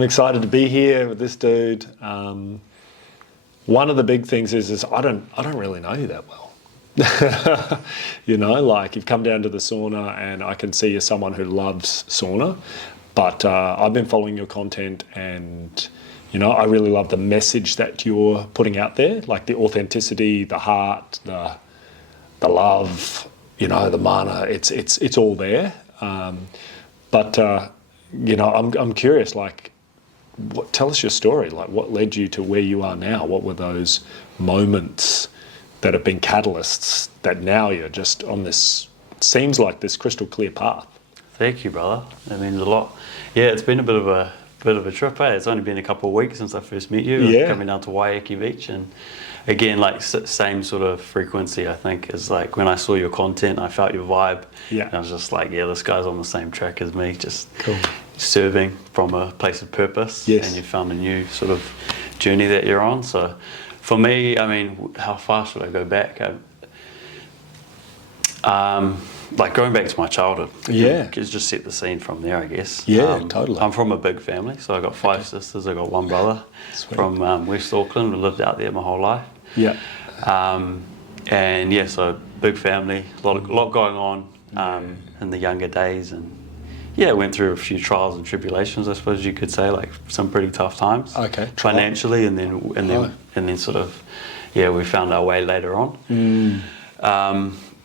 I'm excited to be here with this dude. One of the big things is I don't really know you that well. You know, like you've come down to the sauna and I can see you're someone who loves sauna, but I've been following your content and, you know, I really love the message that you're putting out there, like the authenticity, the heart, the love, you know, the mana, it's all there. But you know, I'm curious, like, tell us your story. Like, what led you to where you are now? What were those moments that have been catalysts that now you're just on this, seems like this crystal clear path? Thank you, brother. That means a lot. Yeah, it's been a bit of a trip, eh? It's only been a couple of weeks since I first met you. Yeah. Coming down to Waiheke Beach, and again, like same sort of frequency, I think, is like when I saw your content, I felt your vibe. Yeah. And I was just like, yeah, this guy's on the same track as me, just Cool. serving from a place of purpose. Yes. And you found a new sort of journey that you're on. So for me, I mean, how far should I go back? Like going back to my childhood. Yeah. Just set the scene from there, I guess. Yeah, totally. I'm from a big family, so I got 5 sisters, I got 1 brother. Sweet. From West Auckland. We lived out there my whole life. Yeah. And yeah, so big family, a lot going on in the younger days, and yeah, went through a few trials and tribulations, I suppose you could say, like some pretty tough times. Okay. Financially, and then sort of, yeah, we found our way later on.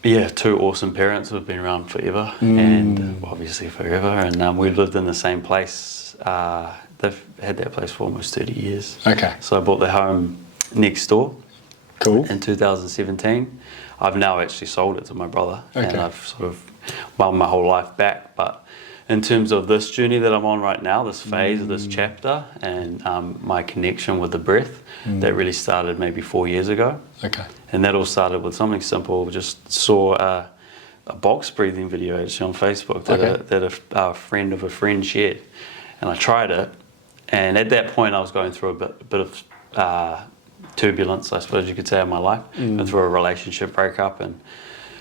Yeah, 2 awesome parents who have been around forever, and obviously forever, and we lived in the same place. They've had that place for almost 30 years. Okay. So I bought the home next door. Cool. In 2017. I've now actually sold it to my brother, and I've sort of won my whole life back. But in terms of this journey that I'm on right now, this phase of this chapter, and my connection with the breath, that really started maybe 4 years ago. Okay. And that all started with something simple. Just saw a box breathing video actually on Facebook that a friend of a friend shared, and I tried it. And at that point, I was going through a bit of turbulence, I suppose you could say, in my life. Went through a relationship breakup and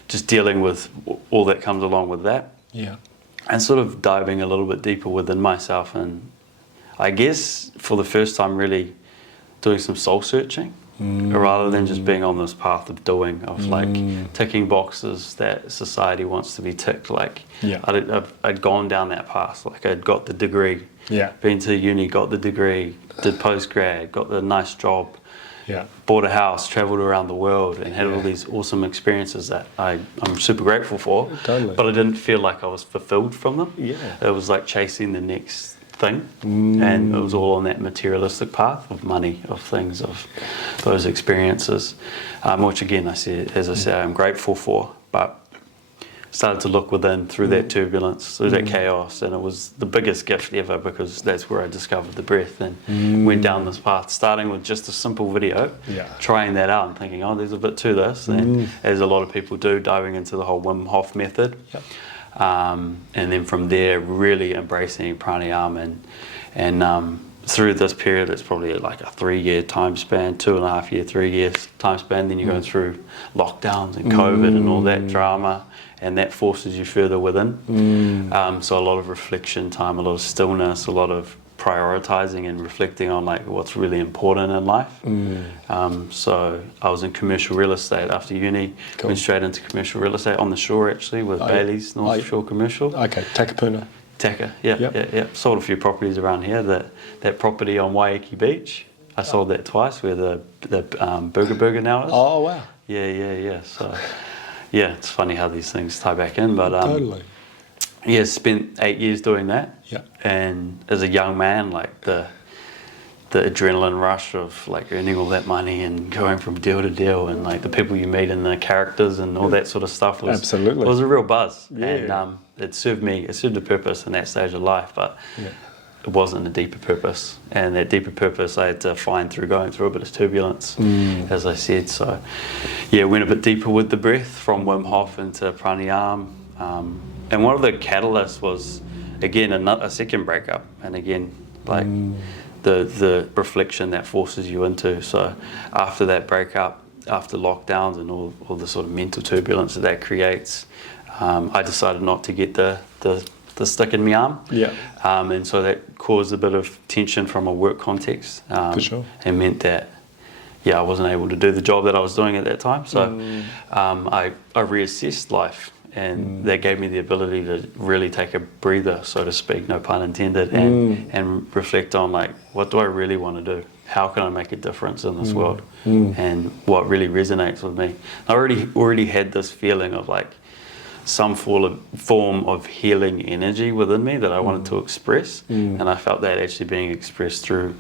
just dealing with all that comes along with that. Yeah. And sort of diving a little bit deeper within myself, and I guess for the first time really doing some soul searching, rather than just being on this path of doing, of like ticking boxes that society wants to be ticked. Like I'd gone down that path, like I'd got the degree, been to uni, got the degree, did postgrad, got the nice job, bought a house, travelled around the world, and had all these awesome experiences that I'm super grateful for. Totally. But I didn't feel like I was fulfilled from them. Yeah. It was like chasing the next thing, and it was all on that materialistic path of money, of things, of those experiences, which again, as I said, I'm grateful for. But started to look within through that turbulence, through that chaos, and it was the biggest gift ever, because that's where I discovered the breath and went down this path, starting with just a simple video, trying that out and thinking, oh, there's a bit to this, and as a lot of people do, diving into the whole Wim Hof method, and then from there really embracing pranayama, and through this period, it's probably like a 3-year time span, 2.5 year, 3 years time span. Then you go through lockdowns and COVID and all that drama, and that forces you further within. So a lot of reflection time, a lot of stillness, a lot of prioritizing and reflecting on like what's really important in life. So I was in commercial real estate after uni. Went straight into commercial real estate on the shore, actually, with Bailey's North Shore Commercial. Okay, Takapuna. Taka, yeah. Sold a few properties around here. That property on Waiheke Beach, I sold that twice, where the Burger now is. Oh wow. Yeah. So yeah, it's funny how these things tie back in, but Totally. yeah, spent 8 years doing that. Yeah. And as a young man, like the adrenaline rush of like earning all that money and going from deal to deal, and like the people you meet and the characters and all that sort of stuff was a real buzz. Yeah. And it served a purpose in that stage of life, but it wasn't a deeper purpose. And that deeper purpose I had to find through going through a bit of turbulence, as I said. So yeah, went a bit deeper with the breath, from Wim Hof into pranayama. And one of the catalysts was, again, a second breakup. And again, like the reflection that forces you into. So after that breakup, after lockdowns and all the sort of mental turbulence that creates, I decided not to get the the stick in my arm. Yeah. And so that caused a bit of tension from a work context. For sure. And meant that, I wasn't able to do the job that I was doing at that time. So I reassessed life, and that gave me the ability to really take a breather, so to speak, no pun intended, and reflect on, like, what do I really want to do? How can I make a difference in this world? And what really resonates with me? I already had this feeling of, like, some form of healing energy within me that I wanted to express, and I felt that actually being expressed through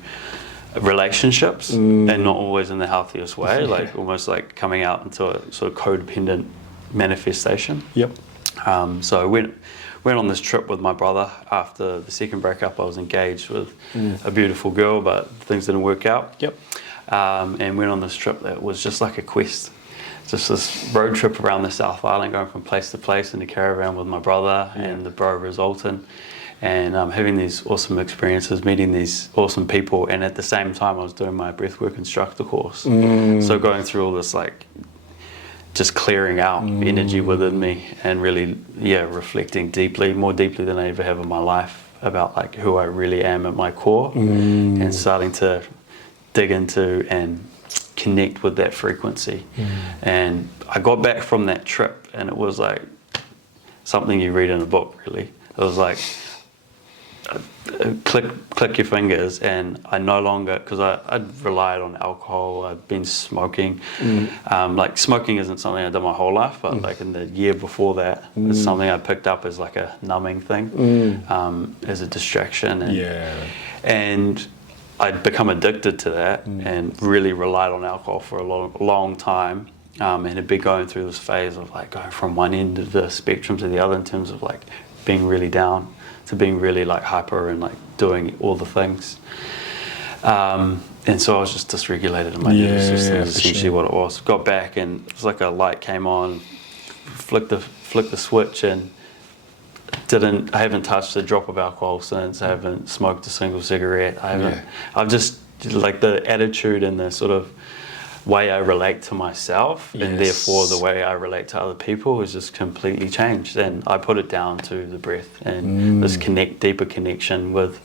relationships, and not always in the healthiest way, like almost like coming out into a sort of codependent manifestation. Yep. So I went on this trip with my brother after the second breakup. I was engaged with a beautiful girl, but things didn't work out. Yep. And went on this trip that was just like a quest. Just this road trip around the South Island, going from place to place in a caravan with my brother and the bro resultant, and having these awesome experiences, meeting these awesome people, and at the same time I was doing my breathwork instructor course. So going through all this, like, just clearing out energy within me, and really reflecting more deeply than I ever have in my life, about, like, who I really am at my core, and starting to dig into and connect with that frequency. And I got back from that trip, and it was like something you read in a book, really. It was like, click your fingers, and I no longer, because I'd relied on alcohol, I'd been smoking. Like, smoking isn't something I did my whole life, but like in the year before that, it's something I picked up as like a numbing thing, as a distraction. And I'd become addicted to that, and really relied on alcohol for a long time, and had been going through this phase of, like, going from one end of the spectrum to the other, in terms of, like, being really down to being really, like, hyper and, like, doing all the things. And so I was just dysregulated in my nervous system, is essentially what it was. Got back, and it was like a light came on, flicked the switch, and I haven't touched a drop of alcohol since. I haven't smoked a single cigarette. I've just, like, the attitude and the sort of way I relate to myself, and therefore the way I relate to other people, has just completely changed. And I put it down to the breath and this deeper connection with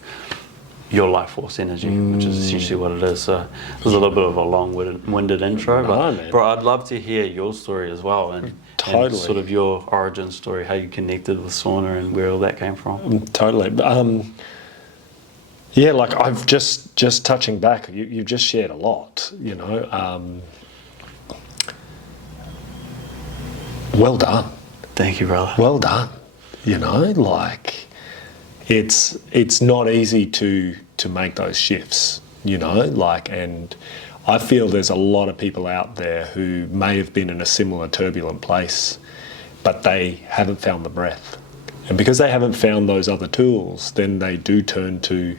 your life force energy, which is essentially what it is. So it was a little bit of a long-winded intro, but bro, I'd love to hear your story as well, and sort of your origin story, how you connected with sauna and where all that came from. Totally. Like, I've just touching back, you've just shared a lot, you know. Well done. Thank you, brother. Well done. You know, like, it's not easy to make those shifts, you know, like, and I feel there's a lot of people out there who may have been in a similar turbulent place, but they haven't found the breath. And because they haven't found those other tools, then they do turn to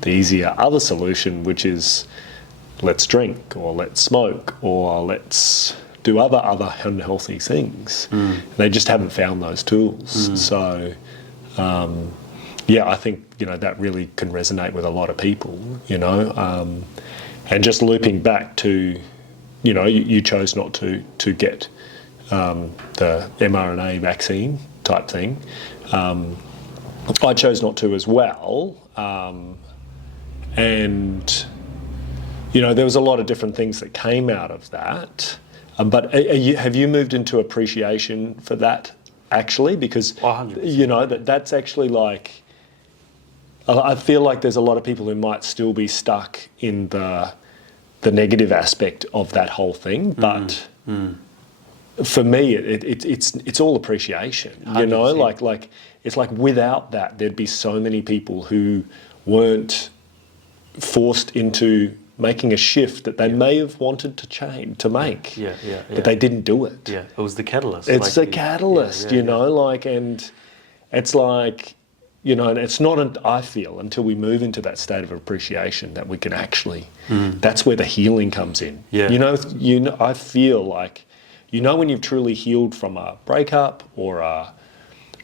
the easier other solution, which is, let's drink, or let's smoke, or let's do other unhealthy things. They just haven't found those tools. So, I think, you know, that really can resonate with a lot of people, you know. And just looping back to, you know, you chose not to get the mRNA vaccine type thing. I chose not to as well. And, you know, there was a lot of different things that came out of that. But have you moved into appreciation for that, actually? Because, 100%. you know, that's actually, like, I feel like there's a lot of people who might still be stuck in the negative aspect of that whole thing. But for me, it's all appreciation, you know? 100%. Like, it's like, without that, there'd be so many people who weren't forced into making a shift that they may have wanted to make, but they didn't do it. Yeah, it was the catalyst. It's the catalyst, you know, like, and it's like, you know, and it's not, I feel, until we move into that state of appreciation that we can actually, that's where the healing comes in. You know, I feel like, you know, when you've truly healed from a breakup or a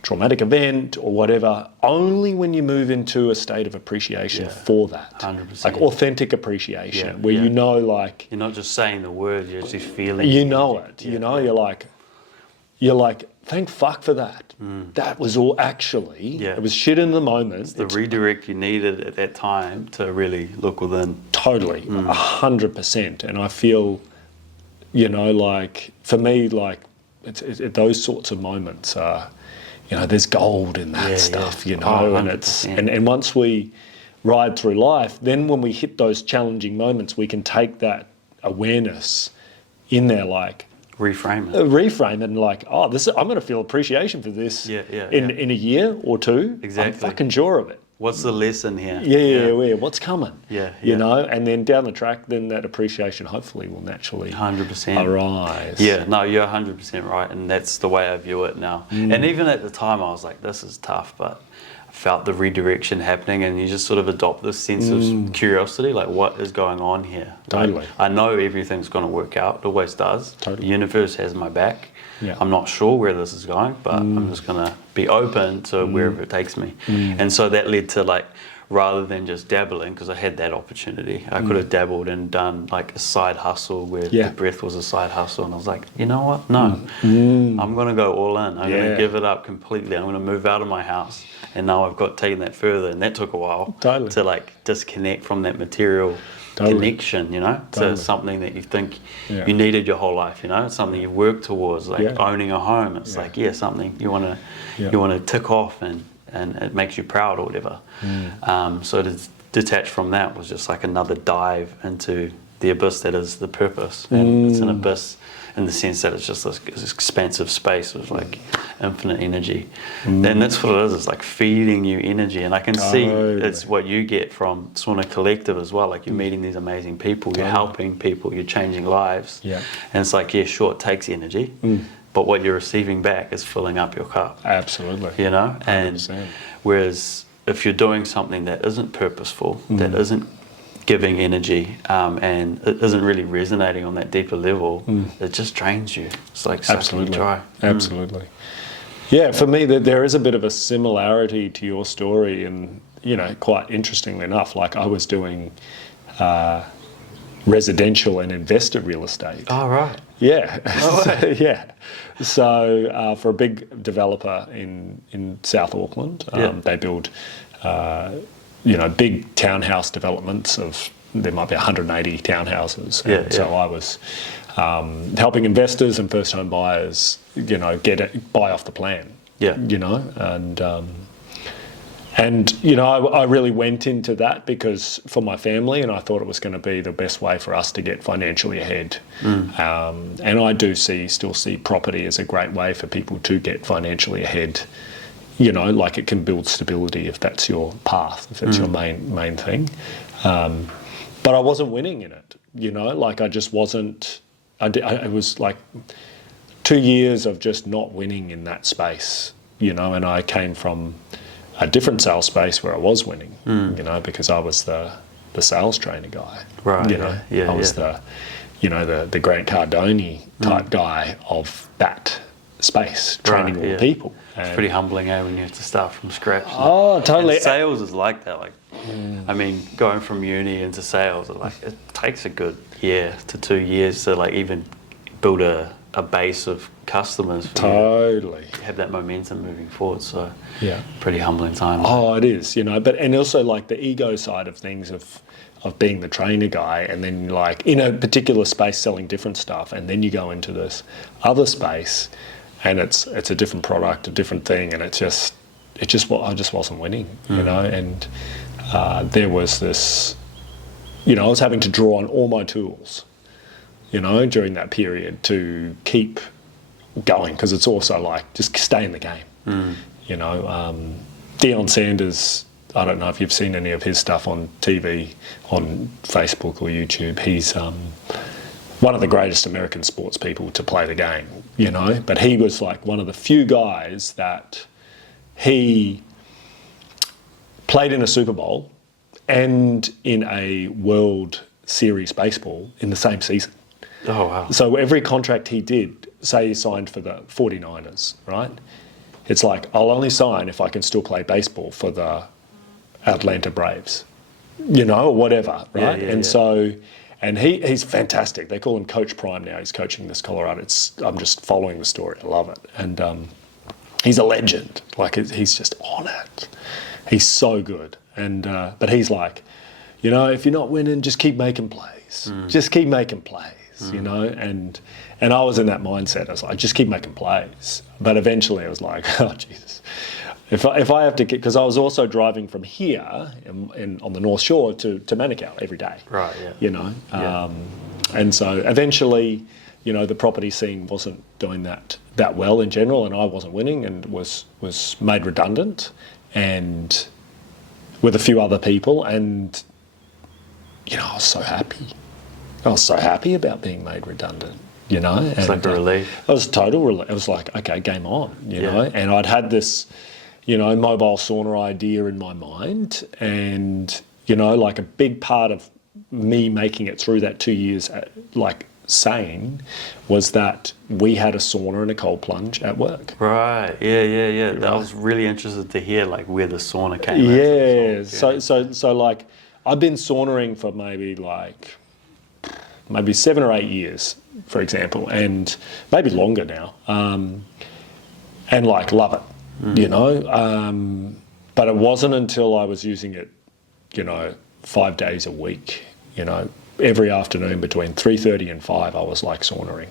traumatic event or whatever, only when you move into a state of appreciation for that. 100%. Like authentic appreciation, where you know, like... You're not just saying the word, you're actually feeling it. You know it. You know, you're like, you're like, thank fuck for that. That was all actually, it was shit in the moment. It's the redirect you needed at that time to really look within. Totally, 100%. And I feel, you know, like, for me, like, those sorts of moments are, you know, there's gold in that stuff, you know, and it's, and once we ride through life, then when we hit those challenging moments, we can take that awareness in there, like, reframe it and like, oh, I'm going to feel appreciation for this in a year or two. Exactly. I'm fucking sure of it. What's the lesson here? Yeah. What's coming? You know, and then down the track, then that appreciation hopefully will naturally 100% arise. Yeah, no, you're 100% right, and that's the way I view it now. And even at the time, I was like, this is tough, but I felt the redirection happening, and you just sort of adopt this sense of curiosity, like, what is going on here? Totally. Like, I know everything's going to work out. It always does. Totally. The universe has my back. Yeah. I'm not sure where this is going, but I'm just going to be open to wherever it takes me. And so that led to, like, rather than just dabbling, because I had that opportunity, I could have dabbled and done like a side hustle where the breath was a side hustle, and I was like, you know what? No, I'm going to go all in. I'm going to give it up completely. I'm going to move out of my house. And now I've got taken that further, and that took a while to like disconnect from that material connection, you know, to something that you think you needed your whole life, you know, it's something you've worked towards, like owning a home. It's like, something you want to tick off, and it makes you proud or whatever. So to detach from that was just like another dive into the abyss that is the purpose. And it's an abyss in the sense that it's just this expansive space with like infinite energy. And that's what it is. It's like feeding you energy. And I can see it's what you get from Sauna Collective as well. Like, you're meeting these amazing people, you're helping people, you're changing lives. And it's like, sure, it takes energy, but what you're receiving back is filling up your cup. Absolutely. You know? 100%. And whereas if you're doing something that isn't purposeful, that isn't giving energy, and it isn't really resonating on that deeper level, it just drains you. It's like sucking you dry. Absolutely. Yeah, for me, there is a bit of a similarity to your story, and, you know, quite interestingly enough, like, I was doing residential and investor real estate. Oh, right. Yeah. So for a big developer in South Auckland, they build big townhouse developments there might be 180 townhouses. And so I was helping investors and first home buyers, you know, buy off the plan. You know, and you know, I really went into that because for my family, and I thought it was going to be the best way for us to get financially ahead. And I still see property as a great way for people to get financially ahead. You know, like, it can build stability if that's your path, if that's your main thing. But I wasn't winning in it, you know, like, I just wasn't. It was like 2 years of just not winning in that space, you know, and I came from a different sales space where I was winning, you know, because I was the sales trainer guy. Right. You know, I was the Grant Cardone type guy of that space, training all the people. It's pretty humbling, when you have to start from scratch. Oh, totally. And sales is like that. Like, I mean, going from uni into sales, it takes a good year to 2 years to like even build a base of customers. Totally. Have that momentum moving forward. So pretty humbling time. Oh, it is, you know, and also like the ego side of things of being the trainer guy, and then like in a particular space selling different stuff, and then you go into this other space and it's a different product, a different thing, and I just wasn't winning, you know, and there was this, you know, I was having to draw on all my tools, you know, during that period to keep going, because it's also like, just stay in the game. You know, Deion Sanders, I don't know if you've seen any of his stuff on TV, on Facebook or YouTube. He's one of the greatest American sports people to play the game, you know, but he was like one of the few guys that he played in a Super Bowl and in a World Series baseball in the same season. Oh, wow. So every contract he did, say he signed for the 49ers, right? It's like, I'll only sign if I can still play baseball for the Atlanta Braves, you know, or whatever, right? So, And he's fantastic. They call him Coach Prime now. He's coaching this Colorado. I'm just following the story. I love it. And he's a legend. Like, he's just on it. He's so good. And but he's like, you know, if you're not winning, just keep making plays. Just keep making plays, you know. And I was in that mindset. I was like, just keep making plays. But eventually I was like, oh, Jesus. If I have to get, because I was also driving from here on the North Shore to Manukau every day. Right, yeah. You know. Yeah. And so eventually, you know, the property scene wasn't doing that well in general, and I wasn't winning, and was made redundant, and with a few other people, and you know, I was so happy. I was so happy about being made redundant, you know. It's like a relief. It was total relief. It was like, okay, game on, you know. And I'd had this, you know, mobile sauna idea in my mind, and you know, like a big part of me making it through that 2 years, like sane, was that we had a sauna and a cold plunge at work. Right. Yeah. Right. I was really interested to hear like where the sauna came. Yeah. So like I've been saunaing for maybe 7 or 8 years, for example, and maybe longer now, and like love it, you know. But it wasn't until I was using it, you know, 5 days a week, you know, every afternoon between 3:30 and 5, I was like saunaing,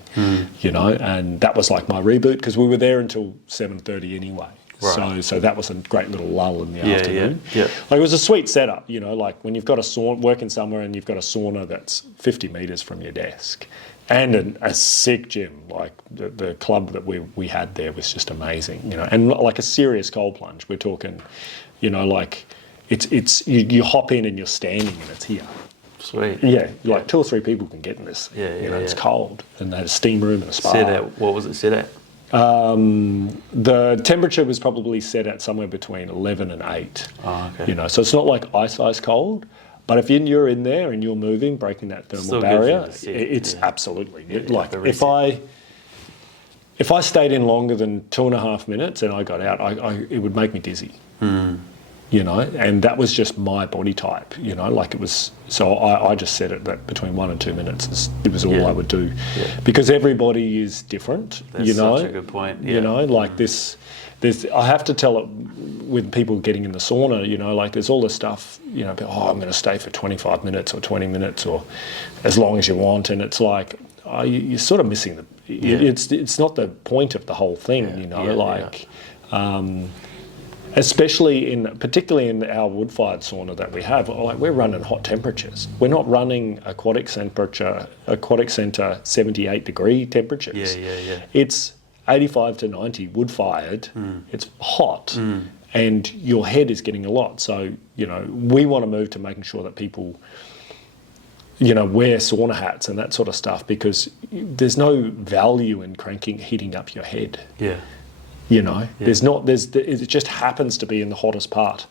you know, and that was like my reboot, because we were there until 7:30 anyway. Right. So that was a great little lull in the afternoon. Yeah. Like, it was a sweet setup, you know, like when you've got a sauna, working somewhere and you've got a sauna that's 50 metres from your desk, and a sick gym. Like the club that we had there was just amazing, you know, and like a serious cold plunge. We're talking, you know, like it's you hop in and you're standing and it's here. Sweet. Yeah, like 2 or 3 people can get in this. You know, it's cold, and they had a steam room and a spa. What was it set at? The temperature was probably set at somewhere between 11 and 8. Oh, okay. You know, so it's not like ice cold, but if you're in there and you're moving, breaking that thermal Still barrier, it's absolutely like if I stayed in longer than 2.5 minutes and I got out, it would make me dizzy. You know, and that was just my body type, you know, like it was, so I just set it that between 1 and 2 minutes, it was all I would do, because everybody is different. That's you know, such a good point. You know, like there's I have to tell it with people getting in the sauna, you know, like there's all this stuff, you know, I'm going to stay for 25 minutes or 20 minutes or as long as you want, and it's like, you're sort of missing it's not the point of the whole thing, you know, especially particularly in our wood-fired sauna that we have, like we're running hot temperatures. We're not running aquatic centre 78 degree temperatures. It's 85 to 90 wood-fired. It's hot, and your head is getting a lot. So, you know, we want to move to making sure that people, you know, wear sauna hats and that sort of stuff, because there's no value in heating up your head. You know, it just happens to be in the hottest part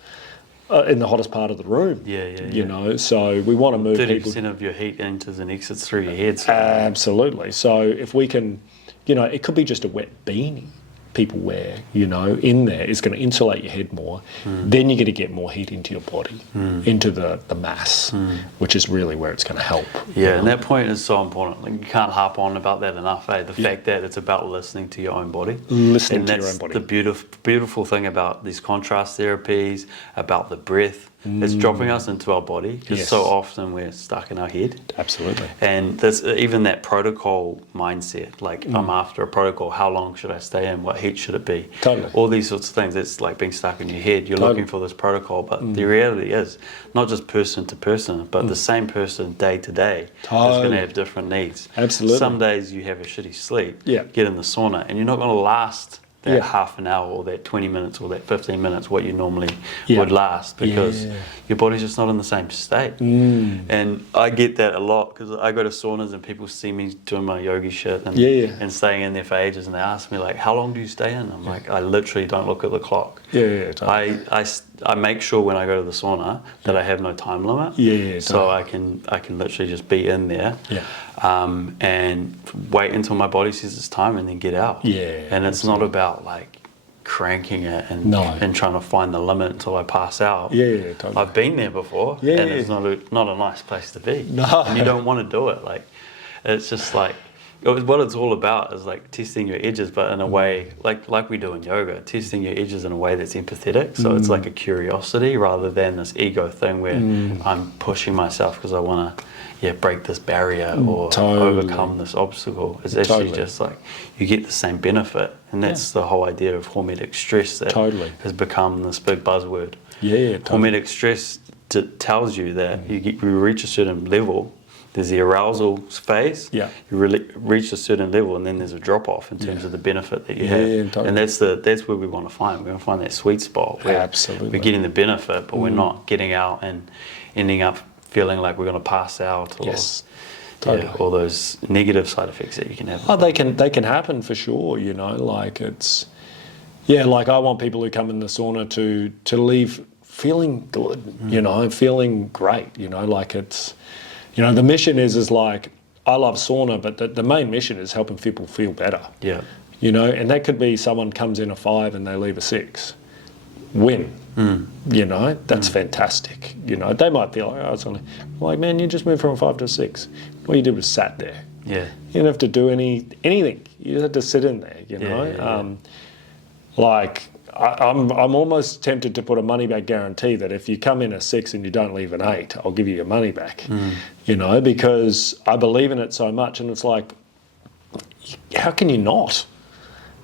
of the room. You know, so we want to move 30% of your heat enters and exits through your head. So. Absolutely. So if we can, you know, it could be just a wet beanie people wear, you know, in there is going to insulate your head more. Then you're going to get more heat into your body, into the mass, which is really where it's going to help. And that point is so important. Like, you can't harp on about that enough, The fact that it's about listening to your own body. Listening to your own body. The beautiful thing about these contrast therapies, about the breath. It's dropping us into our body, because so often we're stuck in our head. Absolutely. And there's even that protocol mindset, like I'm after a protocol, how long should I stay in, what heat should it be? Totally. All these sorts of things, it's like being stuck in your head. You're looking for this protocol, but the reality is, not just person to person, but the same person day to day is going to have different needs. Absolutely. Some days you have a shitty sleep, get in the sauna, and you're not going to last that half an hour or that 20 minutes or that 15 minutes, what you normally would last, because your body's just not in the same state. And I get that a lot, because I go to saunas and people see me doing my yogi shit and staying in there for ages, and they ask me like, how long do you stay in? I'm like, I literally don't look at the clock. Totally. I make sure when I go to the sauna that I have no time limit. So I can literally just be in there. And wait until my body says it's time, and then get out. And it's not about like cranking it and No. and trying to find the limit until I pass out. Yeah, totally. I've been there before, Yeah, and yeah. it's not a nice place to be. No. And you don't want to do it. Like, it's just like, what it's all about is like testing your edges, but in a way, like we do in yoga, testing your edges in a way that's empathetic. So it's like a curiosity rather than this ego thing where I'm pushing myself because I want to break this barrier or overcome this obstacle. It's actually just like you get the same benefit, and that's the whole idea of hormetic stress that has become this big buzzword. Hormetic stress tells you that you reach a certain level. There's the arousal phase. You reach a certain level, and then there's a drop off in terms of the benefit that you have. And that's where we want to find. We want to find that sweet spot where we're getting the benefit, but we're not getting out and ending up feeling like we're going to pass out. Or, all those negative side effects that you can have. Oh, they can happen for sure. You know, like it's like I want people who come in the sauna to leave feeling good. You know, feeling great. You know, like it's. You know, the mission is like, I love sauna, but the main mission is helping people feel better. You know, and that could be someone comes in a 5 and they leave a 6. Win. You know, that's fantastic. You know, they might be like, oh, it's only, like, man, you just moved from a 5 to a 6. All you did was sat there. You didn't have to do anything. You just had to sit in there, you know. Like, I'm almost tempted to put a money back guarantee that if you come in a 6 and you don't leave an 8, I'll give you your money back. You know, because I believe in it so much, and it's like, how can you not?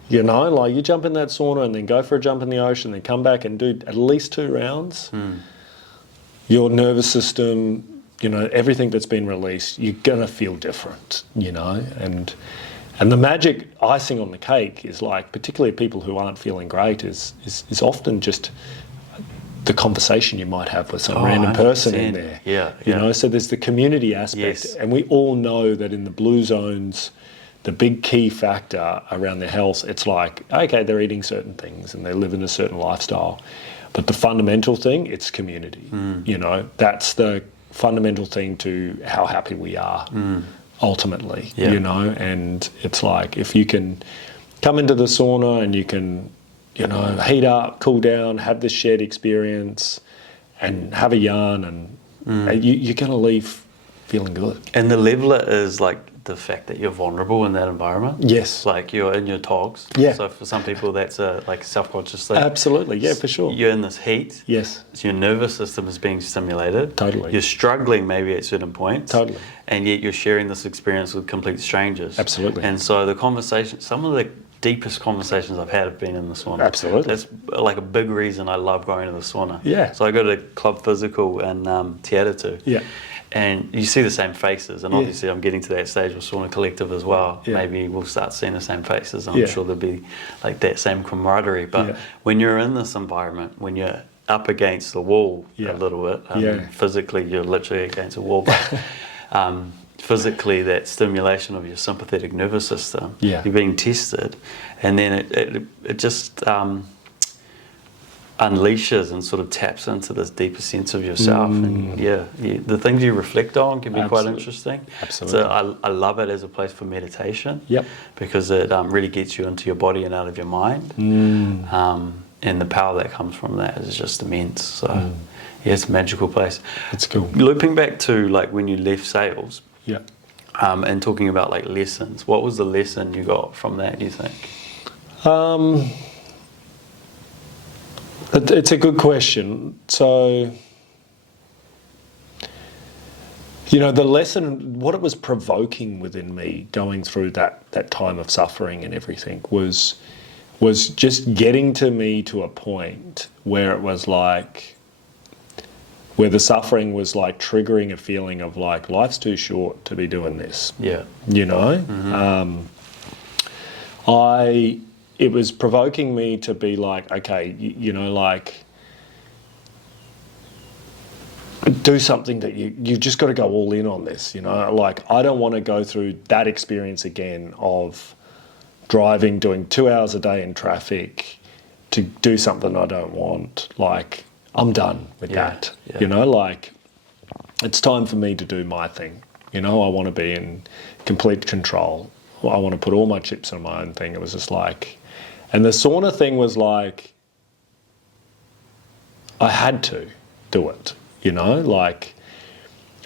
You know, like you jump in that sauna and then go for a jump in the ocean, then come back and do at least 2 rounds. Your nervous system, you know, everything that's been released, you're gonna feel different. You know, and the magic icing on the cake is like, particularly people who aren't feeling great, is often just the conversation you might have with some random person in there. You know, so there's the community aspect, and we all know that in the blue zones, the big key factor around their health, it's like, okay, they're eating certain things and they live in a certain lifestyle, but the fundamental thing, it's community. You know, that's the fundamental thing to how happy we are. Ultimately, you know, and it's like if you can come into the sauna and you can, you know, heat up, cool down, have this shared experience and have a yarn, and you're going to leave feeling good. And the leveler is like the fact that you're vulnerable in that environment. Like you're in your togs. So for some people that's a like self-conscious thing. Absolutely, for sure. You're in this heat. So your nervous system is being stimulated. You're struggling maybe at certain points. And yet you're sharing this experience with complete strangers. And so the conversation, some of the deepest conversations I've had have been in the sauna. That's like a big reason I love going to the sauna. So I go to Club Physical in Te Atatu. And you see the same faces, and obviously I'm getting to that stage with Sauna Collective as well. Maybe we'll start seeing the same faces. I'm sure there'll be like that same camaraderie. But when you're in this environment, when you're up against the wall a little bit, physically you're literally against a wall, but physically that stimulation of your sympathetic nervous system, you're being tested, and then it just unleashes and sort of taps into this deeper sense of yourself. And the things you reflect on can be quite interesting. So I love it as a place for meditation, because it really gets you into your body and out of your mind. And the power that comes from that is just immense. So it's a magical place. It's cool. Looping back to like when you left sales, and talking about like lessons, what was the lesson you got from that, you think? It's a good question. So, you know, the lesson, what it was provoking within me going through that time of suffering and everything was just getting to a point where it was like, where the suffering was like triggering a feeling of like, life's too short to be doing this. You know? It was provoking me to be like, okay, you know, like, do something that you've just got to go all in on this, you know? Like, I don't want to go through that experience again of driving, doing 2 hours a day in traffic to do something I don't want. Like, I'm done with that, you know? Like, it's time for me to do my thing. You know, I want to be in complete control. I want to put all my chips in my own thing. It was just like... And the sauna thing was like, I had to do it, you know, like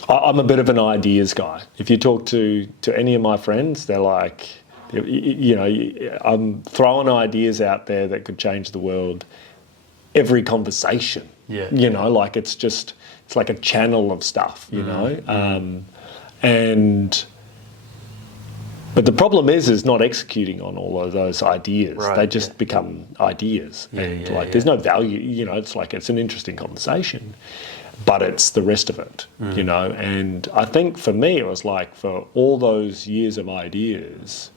I'm a bit of an ideas guy. If you talk to any of my friends, they're like, you know, I'm throwing ideas out there that could change the world every conversation. Yeah. You know, like it's like a channel of stuff, you know. But the problem is not executing on all of those ideas. Right, They just become ideas. There's no value, you know, it's like it's an interesting conversation, but it's the rest of it, you know. And I think for me, it was like for all those years of ideas,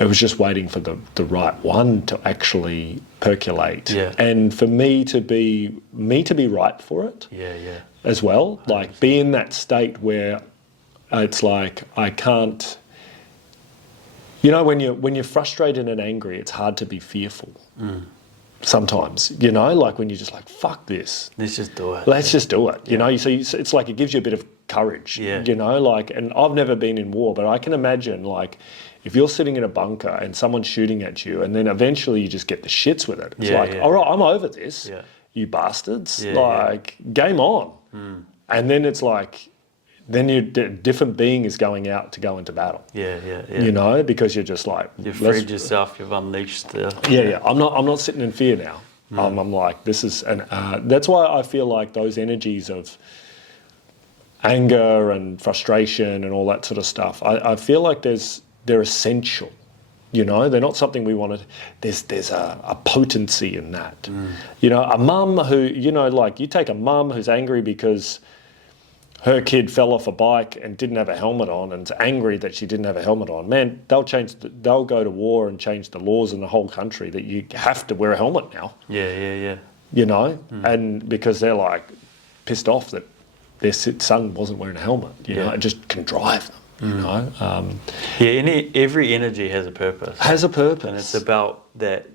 it was just waiting for the right one to actually percolate. Yeah. And for me to be right for it as well. Like be in that state where it's like I can't, you know, when you're frustrated and angry, it's hard to be fearful. Sometimes, you know, like when you're just like, fuck this. Let's just do it. Let's just do it. You know, so it's like it gives you a bit of courage, you know, like, and I've never been in war, but I can imagine like if you're sitting in a bunker and someone's shooting at you and then eventually you just get the shits with it. It's all right, I'm over this, you bastards, game on. And then it's like, then a different being is going out to go into battle. You know, because you're just like... You've freed yourself, you've unleashed the... I'm not sitting in fear now. I'm like, this is... that's why I feel like those energies of anger and frustration and all that sort of stuff, I feel like they're essential. You know, they're not something we want to... There's a potency in that. You know, a mum who, you know, like you take a mum who's angry because her kid fell off a bike and didn't have a helmet on and is angry that she didn't have a helmet on. Man, they'll go to war and change the laws in the whole country that you have to wear a helmet now. You know, and because they're like pissed off that their son wasn't wearing a helmet. You know, it just can drive them. You know, every energy has a purpose. Has a purpose, and it's about that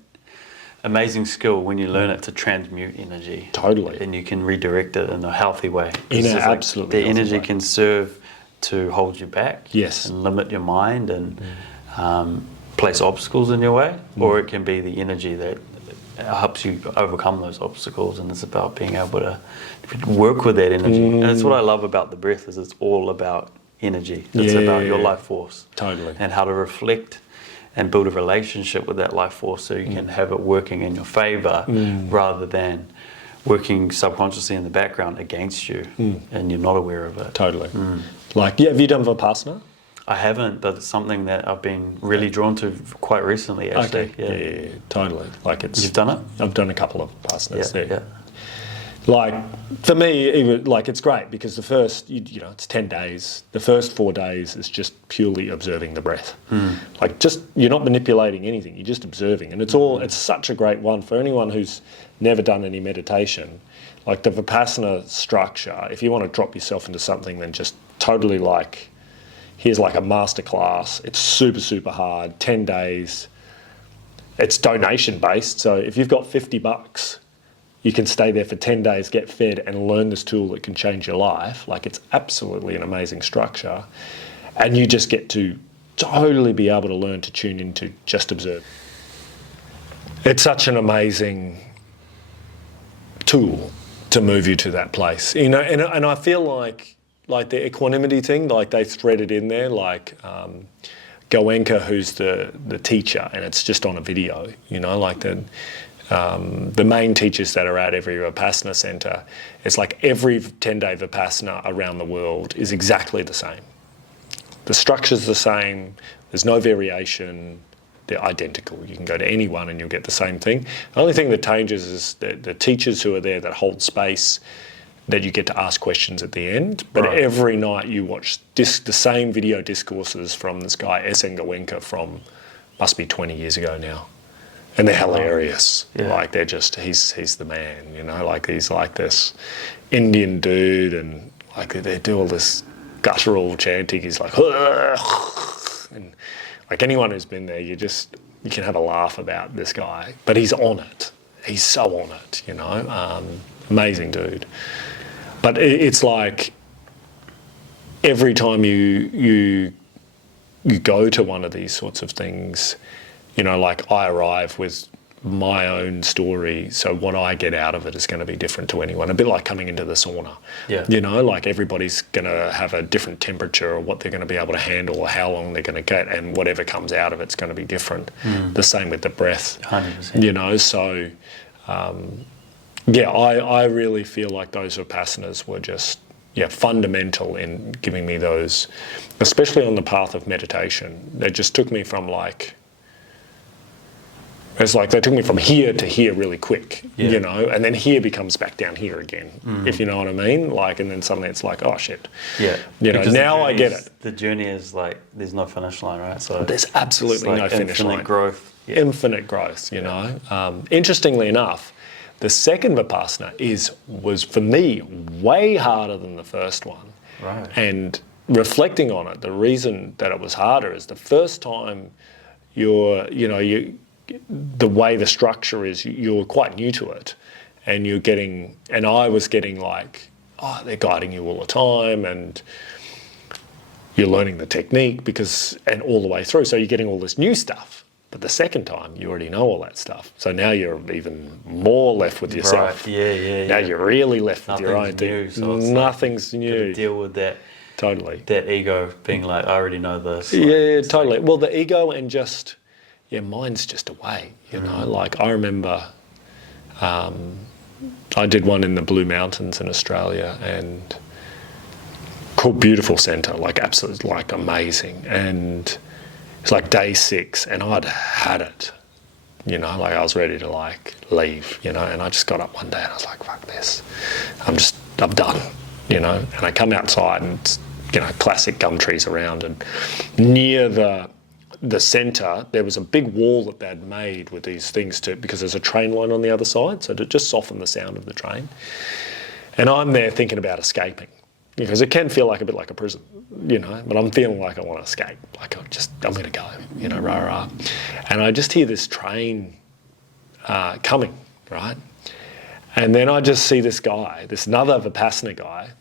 amazing skill when you learn it to transmute energy. Totally, and you can redirect it in a healthy way. In an absolutely, the energy can serve to hold you back. Yes, and limit your mind and place obstacles in your way, or it can be the energy that helps you overcome those obstacles. And it's about being able to work with that energy. And that's what I love about the breath is it's all about energy. It's about your life force. Totally. And how to reflect and build a relationship with that life force so you can have it working in your favour rather than working subconsciously in the background against you and you're not aware of it. Totally. Like, have you done vipassana? I haven't, but it's something that I've been really drawn to quite recently, actually. Okay. Yeah, totally. Like it's. You've done it? I've done a couple of vipassanas there. Yeah. Like, for me, even, like, it's great because the first, you know, it's 10 days. The first 4 days is just purely observing the breath. Like, just, you're not manipulating anything, you're just observing. And it's such a great one for anyone who's never done any meditation. Like, the vipassana structure, if you want to drop yourself into something, then just totally like, here's like a master class. It's super, super hard, 10 days. It's donation based. So if you've got $50, you can stay there for 10 days, get fed and learn this tool that can change your life. Like, it's absolutely an amazing structure. And you just get to totally be able to learn to tune into just observe. It's such an amazing tool to move you to that place. You know, and I feel like the equanimity thing, like they thread it in there, like Goenka, who's the teacher, and it's just on a video, you know, like the main teachers that are at every Vipassana centre, it's like every 10-day Vipassana around the world is exactly the same. The structure's the same, there's no variation, they're identical. You can go to anyone and you'll get the same thing. The only thing that changes is the teachers who are there that hold space, that you get to ask questions at the end. But every night you watch the same video discourses from this guy, S.N. Goenka, from must be 20 years ago now. And they're hilarious. Like, they're just, he's the man, you know, like he's like this Indian dude, and like they do all this guttural chanting. He's like, and like anyone who's been there, you can have a laugh about this guy, but he's on it. He's so on it, you know, amazing dude. But it's like every time you go to one of these sorts of things, like I arrive with my own story, so what I get out of it is going to be different to anyone. A bit like coming into the sauna. Yeah. Like everybody's going to have a different temperature or what they're going to be able to handle or how long they're going to get, and whatever comes out of it's going to be different. The same with the breath. 100%. So I really feel like those vipassanas were just fundamental in giving me those, especially on the path of meditation. They just took me from it's like they took me from here to here really quick, and then here becomes back down here again, if you know what I mean. Like, and then suddenly it's like, oh shit. Yeah. Now I get it. The journey is like, there's no finish line, right? So there's absolutely no finish line. Infinite growth. Yeah. Infinite growth, Interestingly enough, the second vipassana was for me way harder than the first one. Right. And reflecting on it, the reason that it was harder is the first time the way the structure is, you're quite new to it, and I was getting like, oh, they're guiding you all the time, and you're learning the technique and all the way through, so you're getting all this new stuff. But the second time, you already know all that stuff, so now you're even more left with yourself. Right. Yeah. Now you're really left with your own thing. So nothing's new. Deal with that. Totally. That ego being like, I already know this. Yeah, totally. Well, the ego and just. Yeah, mine's just away, Like I remember I did one in the Blue Mountains in Australia, and called Beautiful Centre, like absolutely like amazing. And it's like day 6 and I'd had it, like I was ready to like leave, and I just got up one day and I was like, fuck this. I'm done, and I come outside and, classic gum trees around, and near the centre, there was a big wall that they'd made with these things because there's a train line on the other side, so to just soften the sound of the train. And I'm there thinking about escaping, because it can feel like a bit like a prison, but I'm feeling like I want to escape, like I'm going to go, rah, rah. And I just hear this train coming, right? And then I just see this another Vipassana guy,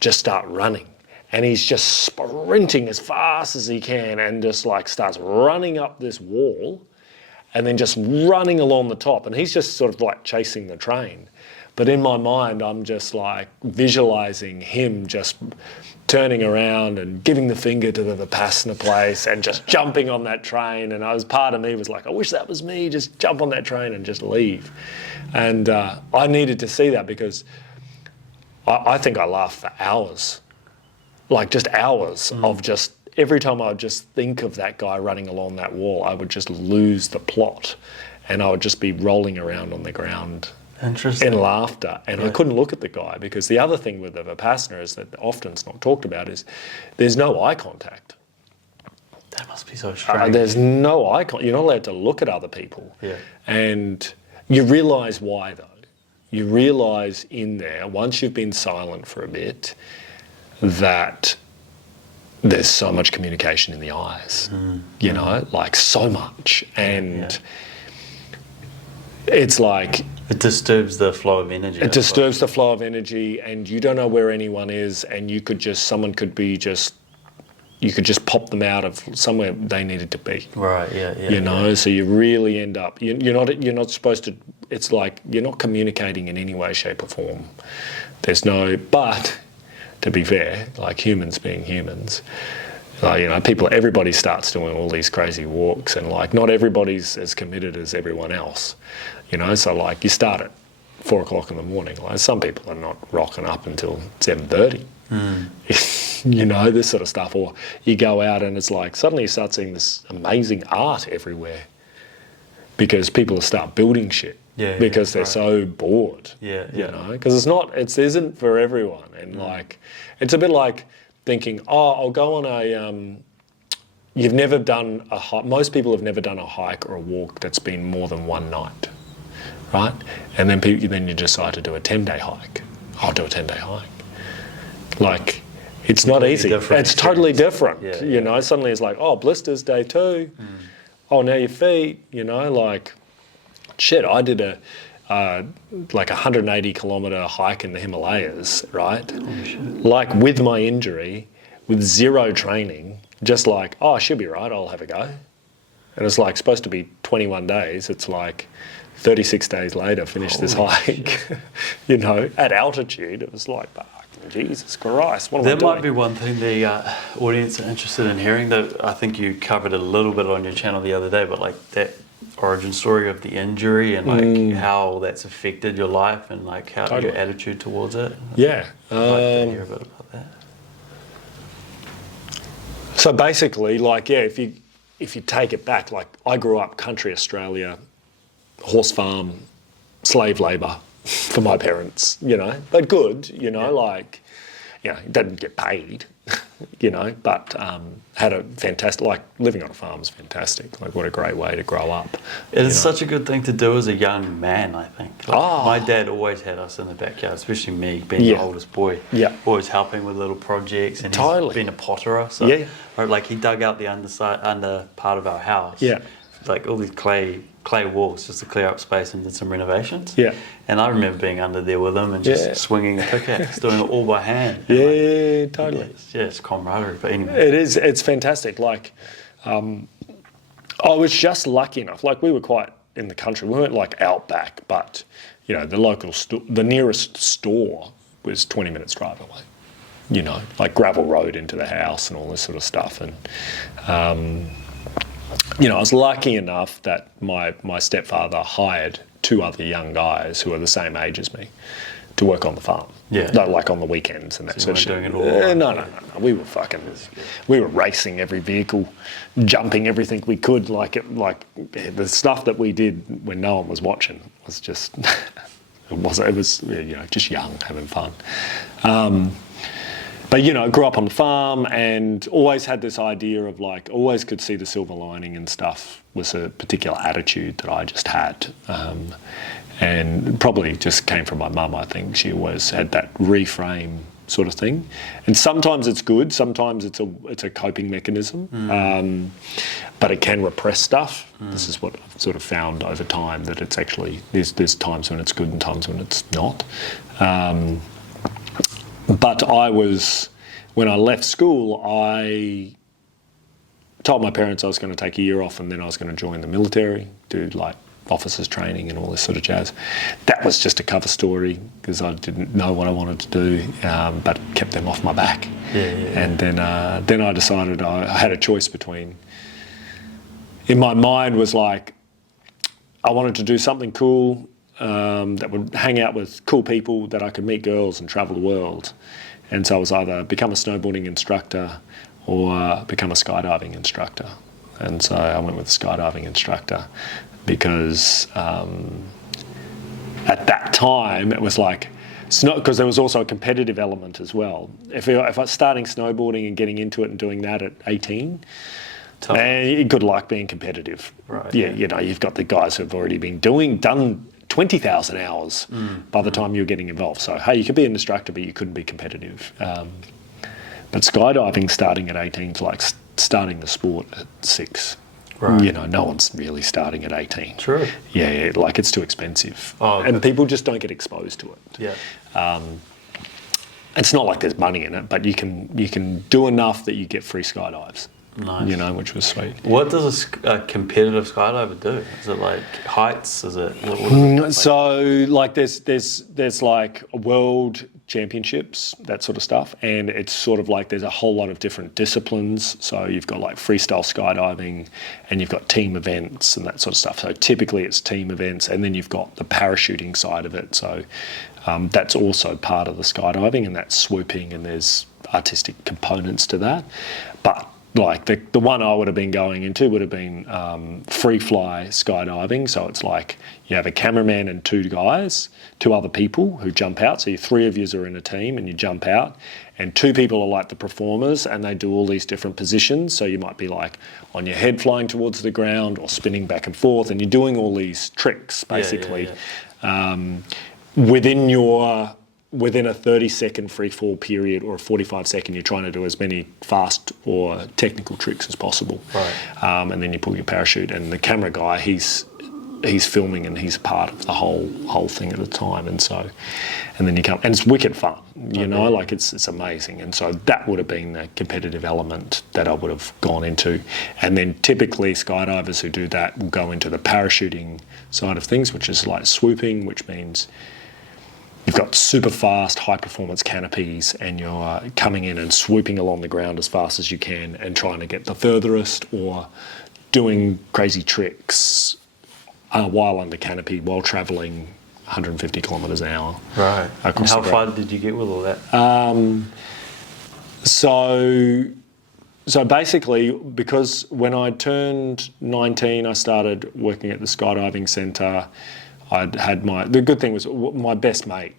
just start running. And he's just sprinting as fast as he can and just like starts running up this wall and then just running along the top. And he's just sort of like chasing the train. But in my mind, I'm just like visualizing him just turning around and giving the finger to the Vipassana place and just jumping on that train. And part of me was like, I wish that was me, just jump on that train and just leave. And I needed to see that, because I think I laughed for hours. Like just hours of just, every time I would just think of that guy running along that wall, I would just lose the plot, and I would just be rolling around on the ground in laughter. And I couldn't look at the guy, because the other thing with the Vipassana is that often it's not talked about is there's no eye contact. That must be so strange. There's no eye contact. You're not allowed to look at other people. Yeah. And you realise why though. You realise in there, once you've been silent for a bit, that there's so much communication in the eyes, like so much. And it's like... It disturbs the flow of energy. It disturbs the flow of energy, and you don't know where anyone is, and you could just pop them out of somewhere they needed to be. Right, yeah. So you really end up... You're not supposed to... It's like you're not communicating in any way, shape or form. There's no... But... To be fair, like humans being humans, everybody starts doing all these crazy walks, and like not everybody's as committed as everyone else, so like you start at 4 o'clock in the morning, like some people are not rocking up until 7:30, this sort of stuff, or you go out and it's like suddenly you start seeing this amazing art everywhere because people start building shit. Because they're so bored. Because it isn't for everyone. And like, it's a bit like thinking, I'll go on you've never done a hike. Most people have never done a hike or a walk that's been more than one night, right? And then you decide to do a 10-day hike. I'll do a 10-day hike. Like, it's not easy. It's totally different. Suddenly it's like, blisters day 2. Oh, now your feet, like... Shit, I did a 180 kilometre hike in the Himalayas, right? Oh, shit. Like with my injury, with zero training, just like, I should be right, I'll have a go. And it's like supposed to be 21 days. It's like 36 days later, finished this hike. You know, at altitude, it was like, Jesus Christ, what am I doing? That might be one thing the audience are interested in hearing, that I think you covered a little bit on your channel the other day, but like that origin story of the injury and like how that's affected your life and like how your attitude towards it. Yeah. I'd like to hear a bit about that. So basically, like, yeah, if you take it back, like I grew up country Australia, horse farm, slave labour for my parents, you know, but good, you know, like, you know, didn't get paid, you know, but had a fantastic, like living on a farm is fantastic. Like what a great way to grow up. It is such a good thing to do as a young man, I think. Like, my dad always had us in the backyard, especially me, being the oldest boy. Yeah. Always helping with little projects, and he's been a potterer. So like he dug out the under part of our house. Yeah. Like all these clay walls just to clear up space and did some renovations. Yeah. And I remember being under there with him and just swinging a pickaxe, doing it all by hand. Yeah, like, totally. It's camaraderie. But anyway. It is. It's fantastic. Like, I was just lucky enough. Like we were quite in the country. We weren't like outback, but you know, the nearest store was 20 minutes drive away. You know, like gravel road into the house and all this sort of stuff. And you know, I was lucky enough that my stepfather hired 2 other young guys who are the same age as me to work on the farm. Yeah. Like on the weekends and that sort of shit. No. We were racing every vehicle, jumping everything we could. Like the stuff that we did when no one was watching was just, it was you know, just young, having fun. But, you know, grew up on the farm and always had this idea of like, always could see the silver lining and stuff, was a particular attitude that I just had. And probably just came from my mum, I think. She always had that reframe sort of thing. And sometimes it's good, sometimes it's a coping mechanism, but it can repress stuff. This is what I've sort of found over time, that it's actually, there's times when it's good and times when it's not. But when I left school, I told my parents I was going to take a year off and then I was going to join the military, do like officers training and all this sort of jazz. That was just a cover story because I didn't know what I wanted to do, but kept them off my back. And then I decided I had a choice between, in my mind was like, I wanted to do something cool, that would hang out with cool people, that I could meet girls and travel the world. And so I was either become a snowboarding instructor or become a skydiving instructor. And so I went with a skydiving instructor because at that time it was like, because there was also a competitive element as well. If I was starting snowboarding and getting into it and doing that at 18, and good luck being competitive. Right. Yeah, you know, you've got the guys who've already done 20,000 hours by the time you're getting involved. So, hey, you could be an instructor, but you couldn't be competitive. But skydiving starting at 18 is like starting the sport at 6. Right. You know, no one's really starting at 18. True. Yeah, like it's too expensive. And people just don't get exposed to it. Yeah. It's not like there's money in it, but you can do enough that you get free skydives. Nice. You know, which was sweet. What does a competitive skydiver do? Is it like heights? Is it? What is it like? So, like, there's like world championships, that sort of stuff, and it's sort of like there's a whole lot of different disciplines. So you've got like freestyle skydiving, and you've got team events and that sort of stuff. So typically it's team events, and then you've got the parachuting side of it. So that's also part of the skydiving, and that's swooping, and there's artistic components to that, but like the one I would have been going into would have been free fly skydiving. So it's like you have a cameraman and 2 other people who jump out. So 3 of you are in a team and you jump out, and 2 people are like the performers and they do all these different positions. So you might be like on your head flying towards the ground or spinning back and forth, and you're doing all these tricks basically. Within a 30-second free fall period or a 45-second, you're trying to do as many fast or technical tricks as possible. Right. And then you pull your parachute, and the camera guy, he's he's filming and he's part of the whole thing at the time, and then you come, and it's wicked fun, like it's amazing. And so that would have been the competitive element that I would have gone into. And then typically skydivers who do that will go into the parachuting side of things, which is like swooping, which means you've got super fast, high performance canopies, and you're coming in and swooping along the ground as fast as you can and trying to get the furthest, or doing crazy tricks while under canopy, while travelling 150 kilometres an hour. Right. And how far did you get with all that? So basically, because when I turned 19, I started working at the skydiving centre. The good thing was my best mate,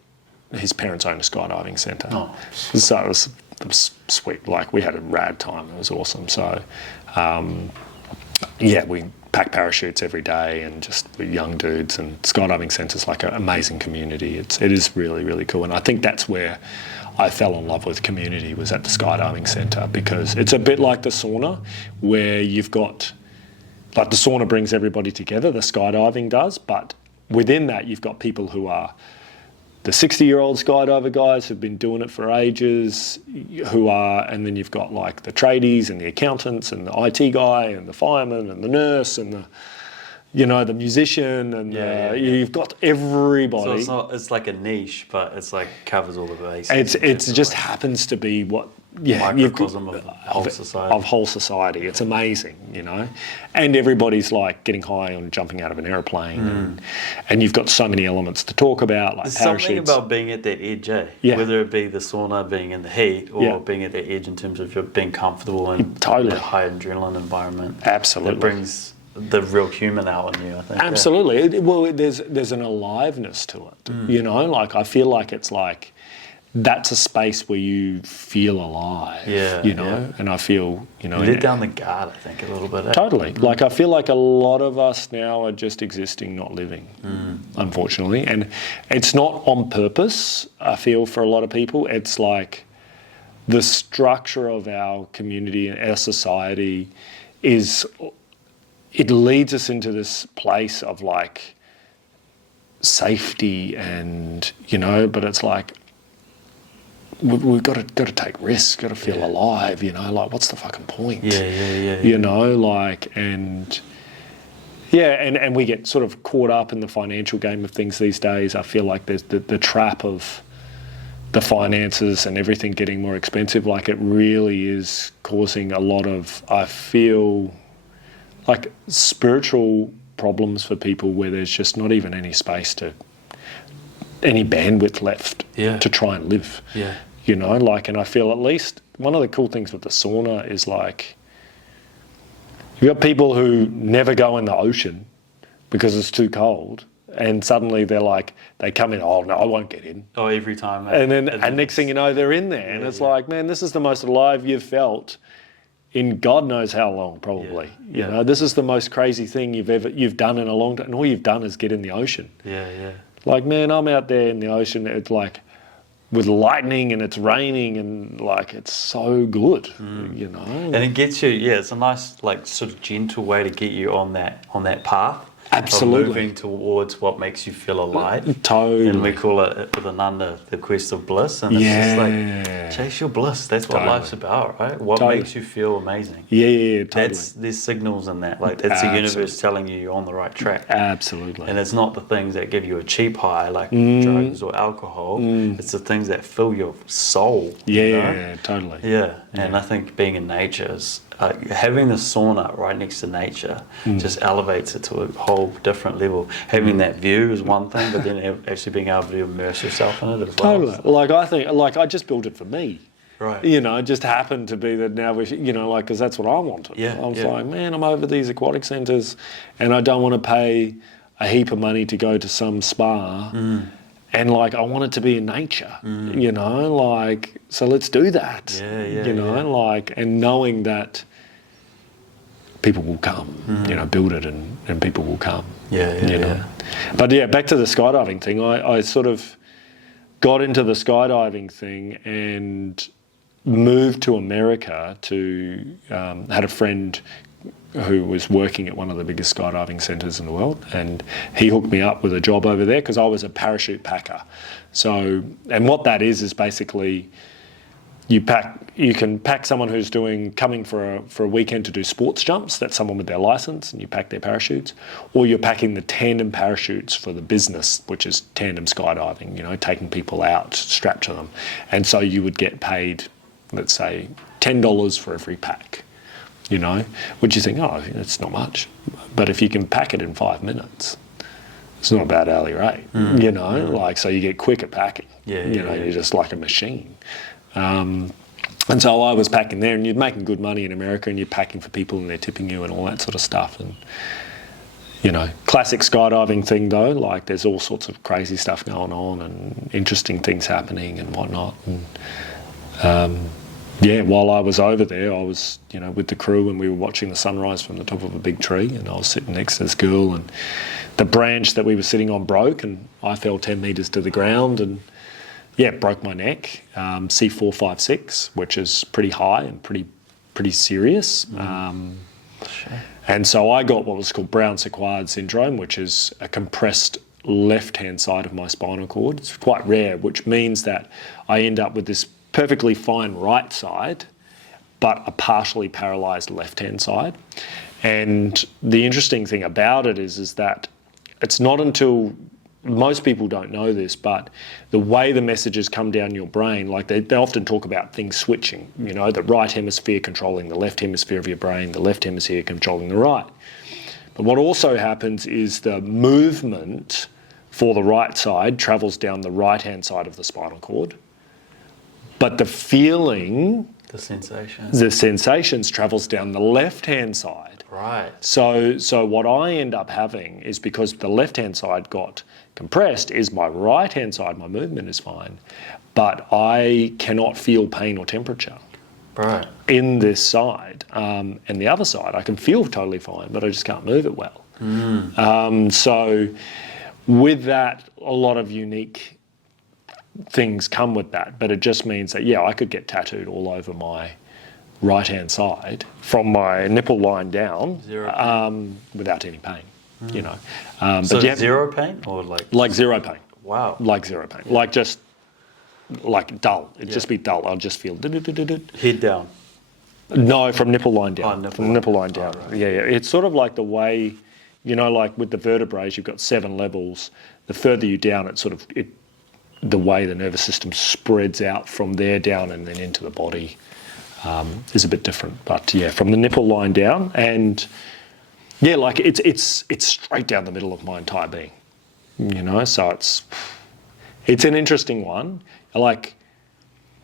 his parents owned a skydiving centre. Oh. So it was sweet. Like, we had a rad time. It was awesome. So, we pack parachutes every day, and just young dudes, and skydiving centre's like an amazing community. It is really, really cool. And I think that's where I fell in love with community, was at the skydiving centre, because it's a bit like the sauna, where you've got, like, the sauna brings everybody together, the skydiving does, but within that you've got people who are the 60-year-old skydiver guys who've been doing it for ages, and then you've got like the tradies and the accountants and the IT guy and the fireman and the nurse and the musician, and you've got everybody. So it's like a niche, but it's like covers all the bases. It just happens to be what microcosm of whole society. Of whole society. It's amazing, and everybody's like getting high on jumping out of an airplane, and you've got so many elements to talk about, like there's parachutes. Something about being at that edge, whether it be the sauna, being in the heat, or being at that edge in terms of being comfortable in a high adrenaline environment. Absolutely. It brings the real human out in you, I think. Absolutely. There's an aliveness to it, like I feel like it's like, that's a space where you feel alive, and I feel, you let down the guard, I think, a little bit. Totally. Like, I feel like a lot of us now are just existing, not living, unfortunately. And it's not on purpose, I feel, for a lot of people. It's like the structure of our community and our society it leads us into this place of like safety, and, but it's like, we've got to take risks, got to feel alive, like, what's the fucking point? And we get sort of caught up in the financial game of things these days. I feel like there's the trap of the finances and everything getting more expensive. Like, it really is causing a lot of, I feel, like, spiritual problems for people, where there's just not even any space any bandwidth left to try and live. And I feel, at least one of the cool things with the sauna is, like, you've got people who never go in the ocean because it's too cold, and suddenly they're like, they come in, oh no, I won't get in. Oh, every time. And next thing you know, they're in there, and it's like, man, this is the most alive you've felt in God knows how long, probably. You know, this is the most crazy thing you've done in a long time, and all you've done is get in the ocean. Like, man, I'm out there in the ocean, it's like with lightning, and it's raining, and like, it's so good, And it gets you, it's a nice, like, sort of gentle way to get you on that path. Absolutely. Of moving towards what makes you feel alive. Totally. And we call it with Ananda the quest of bliss. And it's just like, chase your bliss. That's what life's about, right? What makes you feel amazing. Totally. There's signals in that. Like, that's the universe telling you you're on the right track. Absolutely. And it's not the things that give you a cheap high, like drugs or alcohol. It's the things that fill your soul. Totally. And I think being in nature is, having the sauna right next to nature just elevates it to a whole different level. Having that view is one thing, but then actually being able to immerse yourself in it as well. Totally. Like, I think, like, I just built it for me. Right. It just happened to be that now like, because that's what I wanted. I was like, man, I'm over these aquatic centres, and I don't want to pay a heap of money to go to some spa. And, like, I want it to be in nature, like, so let's do that. Like, and knowing that people will come, build it, and people will come. But back to the skydiving thing, I sort of got into the skydiving thing and moved to America to, had a friend who was working at one of the biggest skydiving centres in the world, and he hooked me up with a job over there because I was a parachute packer. So, and what that is basically you can pack someone who's coming for a weekend to do sports jumps. That's someone with their license, and you pack their parachutes. Or you're packing the tandem parachutes for the business, which is tandem skydiving, you know, taking people out strapped to them. And so you would get paid, let's say, $10 for every pack, you know, which you think, oh, it's not much. But if you can pack it in 5 minutes, it's not a bad hourly rate, you know, like, so you get quick at packing. You're just like a machine. And so I was packing there, and you're making good money in America, and you're packing for people and they're tipping you and all that sort of stuff. And, you know, classic skydiving thing though, like there's all sorts of crazy stuff going on and interesting things happening and whatnot. And while I was over there, I was, you know, with the crew, and we were watching the sunrise from the top of a big tree, and I was sitting next to this girl, and the branch that we were sitting on broke, and I fell 10 metres to the ground, and broke my neck, C456, which is pretty high and pretty serious. And so I got what was called Brown-Séquard syndrome, which is a compressed left-hand side of my spinal cord. It's quite rare, which means that I end up with this perfectly fine right side, but a partially paralysed left-hand side. And the interesting thing about it is that it's not until most people don't know this, but the way the messages come down your brain, like they often talk about things switching, you know, the right hemisphere controlling the left hemisphere of your brain, the left hemisphere controlling the right. But what also happens is the movement for the right side travels down the right-hand side of the spinal cord, but the feeling, the sensations travels down the left-hand side. Right. So what I end up having is, because the left-hand side got compressed, is my right-hand side, my movement is fine, but I cannot feel pain or temperature. Right. In this side. And the other side, I can feel totally fine, but I just can't move it well. So with that, a lot of unique things come with that, but it just means that, I could get tattooed all over my right-hand side from my nipple line down without any pain, you know. So but zero pain or like zero pain. Wow. Like zero pain. Like just like dull. It'd just be dull. I'll just feel head down. No, from nipple line down. From nipple line down. Oh, right. Yeah. It's sort of like the way, you know, like with the vertebrae, you've got 7 levels. The further you down, the way the nervous system spreads out from there down and then into the body is a bit different. But from the nipple line down, and like it's straight down the middle of my entire being, you know. So it's an interesting one. Like,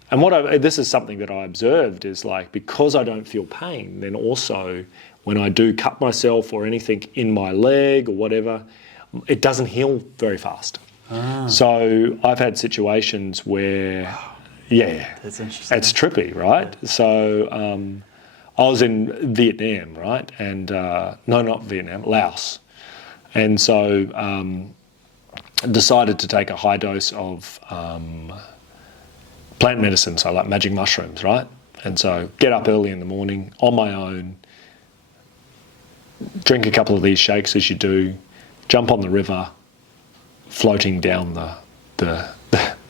and this is something that I observed is, like, because I don't feel pain, then also when I do cut myself or anything in my leg or whatever, it doesn't heal very fast. So I've had situations where, that's interesting. It's trippy, right? Yeah. So I was in Vietnam, right? And no, not Vietnam, Laos. And so decided to take a high dose of plant medicine, so like magic mushrooms, right? And so get up early in the morning on my own, drink a couple of these shakes as you do, jump on the river, floating down the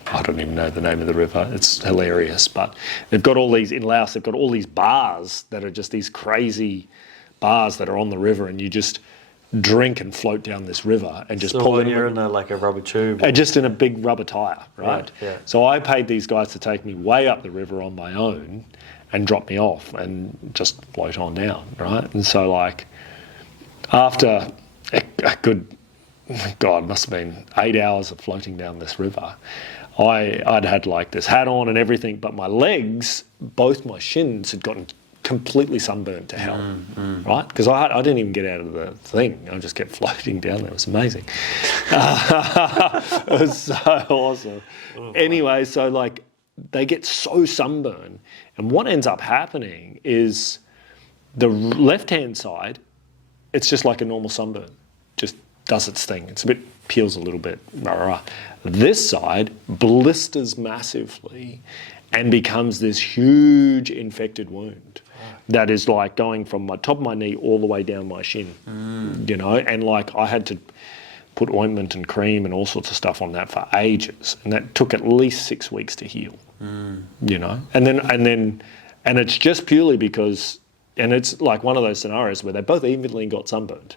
I don't even know the name of the river. It's hilarious, but they've got all these, in Laos, they've got all these bars that are just these crazy bars that are on the river, and you just drink and float down this river and just pull it. You're in a rubber tube. Just in a big rubber tyre, right? Yeah. So I paid these guys to take me way up the river on my own and drop me off and just float on down, right? And so, like, after a good, God, must have been 8 hours of floating down this river, I'd had like this hat on and everything, but my legs, both my shins, had gotten completely sunburnt to hell, right? Because I didn't even get out of the thing. I just kept floating down there. It was amazing. It was so awesome. Anyway, so like they get so sunburned, and what ends up happening is the left-hand side, it's just like a normal sunburn, just does its thing. It's a bit, peels a little bit. This side blisters massively and becomes this huge infected wound. that is like going from my top of my knee all the way down my shin, you know, and like I had to put ointment and cream and all sorts of stuff on that for ages, and that took at least 6 weeks to heal, you know, and it's just purely because, and it's like one of those scenarios where they both evenly got sunburned.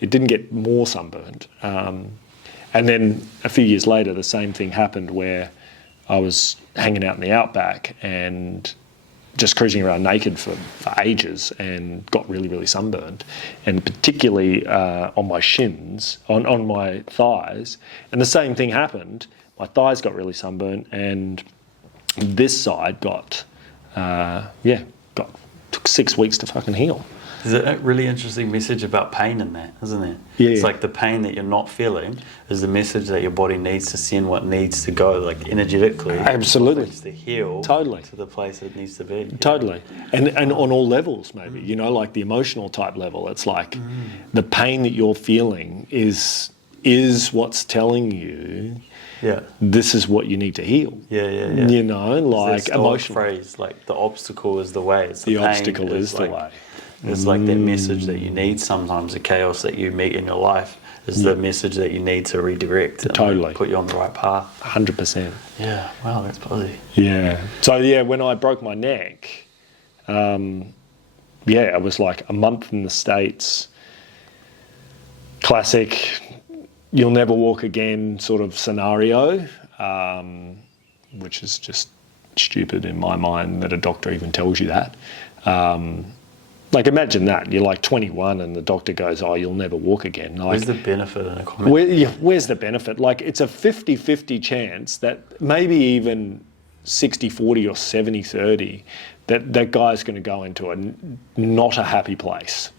It didn't get more sunburned. And then a few years later, the same thing happened where I was hanging out in the outback and just cruising around naked for ages and got really, really sunburned. And particularly on my shins, on my thighs. And the same thing happened. My thighs got really sunburned and this side got, took 6 weeks to fucking heal. There's a really interesting message about pain in that, isn't there? Yeah. It's like the pain that you're not feeling is the message that your body needs to send what needs to go, like energetically. Absolutely. It needs to heal Totally. to the place it needs to be. Totally. And on all levels, maybe, you know, like the emotional type level, it's like the pain that you're feeling is what's telling you this is what you need to heal. Yeah. You know, like emotional phrase, like the obstacle is the way. It's the obstacle is the way. It's like that message that you need sometimes, the chaos that you meet in your life is the message that you need to redirect and like put you on the right path. 100%. Yeah, wow, that's positive. Yeah. So, yeah, when I broke my neck, it was like a month in the States, classic, you'll never walk again sort of scenario, which is just stupid in my mind that a doctor even tells you that. Like imagine that, you're like 21 and the doctor goes, oh, you'll never walk again. Like, where's the benefit in a comment? Where's the benefit? Like it's a 50-50 chance that maybe even 60-40 or 70-30 that guy's going to go into not a happy place.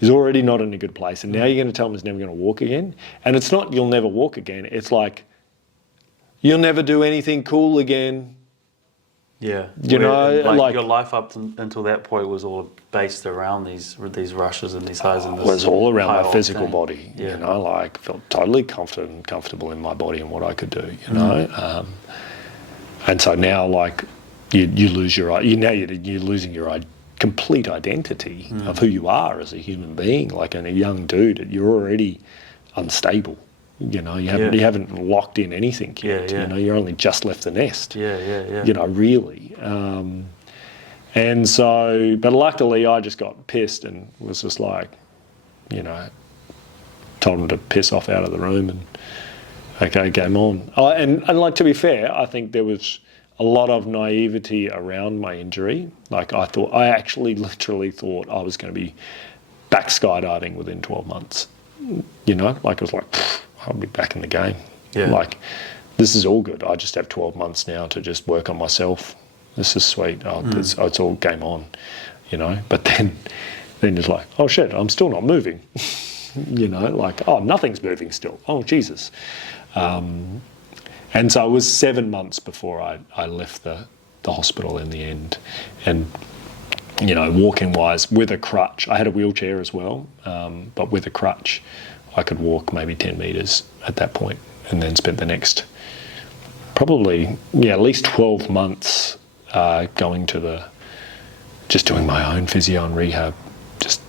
He's already not in a good place and now you're going to tell him he's never going to walk again. And it's not you'll never walk again, it's like you'll never do anything cool again. Yeah, you know, like your life up until that point was all based around these rushes and these highs and this. It was all around my physical body. Yeah. You know, like felt totally confident and comfortable in my body and what I could do. You know, and so now like you lose you're losing your complete identity of who you are as a human being. Like in a young dude, you're already unstable. You know, you haven't locked in anything yet. You know, you're only just left the nest. Yeah. You know, really. And so, but luckily I just got pissed and was just like, you know, told him to piss off out of the room and okay, game on. And like to be fair, I think there was a lot of naivety around my injury. Like I actually literally thought I was going to be back skydiving within 12 months. You know, like it was like, I'll be back in the game. Yeah. Like, this is all good. I just have 12 months now to just work on myself. This is sweet. It's all game on, you know. But then it's like, oh shit, I'm still not moving. You know, like, oh, nothing's moving still. Oh, Jesus. And so it was 7 months before I left the hospital in the end. And, you know, walking wise, with a crutch, I had a wheelchair as well, but with a crutch, I could walk maybe 10 metres at that point and then spent the next probably, at least 12 months going to just doing my own physio and rehab, just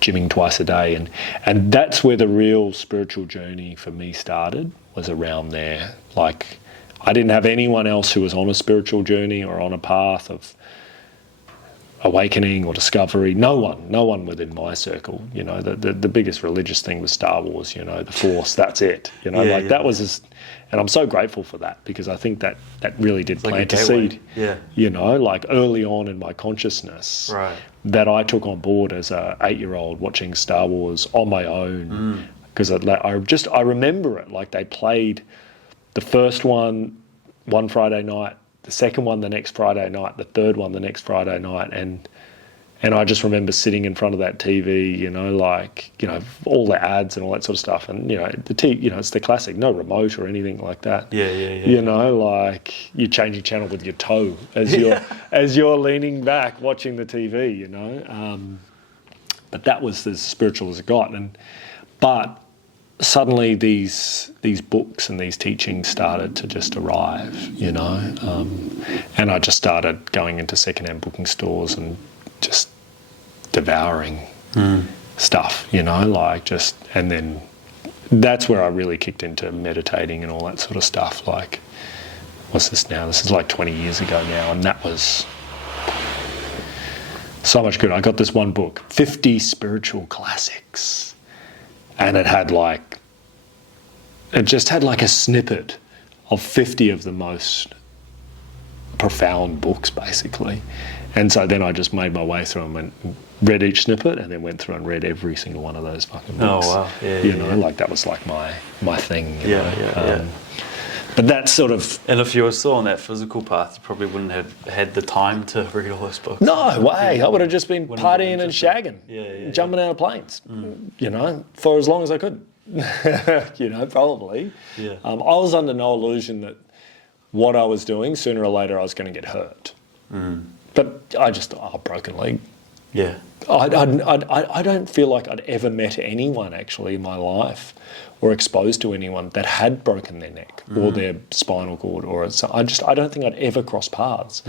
gymming twice a day. And that's where the real spiritual journey for me started, was around there. Like, I didn't have anyone else who was on a spiritual journey or on a path of awakening or discovery. No one within my circle. You know, the biggest religious thing was Star Wars. You know, the Force. That's it. You know, that was just, and I'm so grateful for that, because I think that really did plant a seed. Yeah. You know, like early on in my consciousness, right, that I took on board as a 8-year-old watching Star Wars on my own, because I remember it like they played the first one Friday night, the second one the next Friday night, the third one the next Friday night, and I just remember sitting in front of that TV, you know, like, you know, all the ads and all that sort of stuff, and you know, you know, it's the classic, no remote or anything like that. Yeah. You know, like you're changing channel with your toe as you're leaning back watching the TV, you know. But that was as spiritual as it got, but suddenly these books and these teachings started to just arrive, you know, and I just started going into secondhand booking stores and just devouring stuff, you know, like just, and then that's where I really kicked into meditating and all that sort of stuff. Like, what's this now? This is like 20 years ago now, and that was so much good. I got this one book, 50 Spiritual Classics, and it just had like a snippet of 50 of the most profound books, basically. And so then I just made my way through them and read each snippet, and then went through and read every single one of those fucking books. Oh wow! Yeah, you know, like that was like my thing. You know? Yeah. But that's sort of... And if you were still on that physical path, you probably wouldn't have had the time to read all those books. No way! I would have just been Wouldn't have been partying and shagging, jumping out of planes, you know, for as long as I could. You know, probably. Yeah. I was under no illusion that what I was doing, sooner or later, I was going to get hurt. But I just, broken leg. Yeah. I don't feel like I'd ever met anyone actually in my life, or exposed to anyone that had broken their neck or their spinal cord, or I don't think I'd ever crossed paths,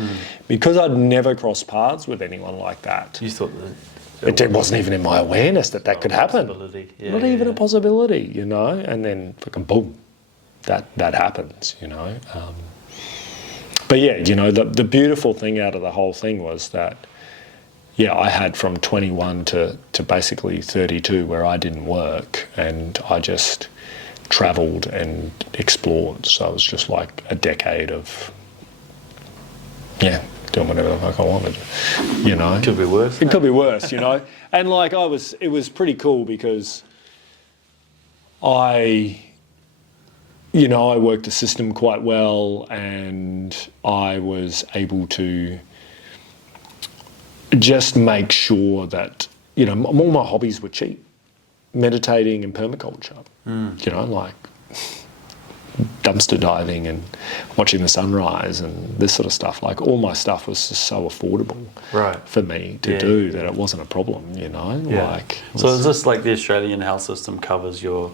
because I'd never crossed paths with anyone like that. You thought that It wasn't even in my awareness that could happen. Not even a possibility, you know. And then fucking boom, that happens, you know. But yeah, you know, the beautiful thing out of the whole thing was that, yeah, I had from 21 to basically 32 where I didn't work, and I just travelled and explored. So it was just like a decade of, doing whatever the fuck I wanted, you know. Could be worse. It could be worse, you know. And like it was pretty cool because I worked the system quite well, and I was able to just make sure that, you know, all my hobbies were cheap. Meditating and permaculture, you know, like dumpster diving and watching the sunrise and this sort of stuff. Like all my stuff was just so affordable for me to do that it wasn't a problem, you know. Yeah. Like, so is this like the Australian health system covers your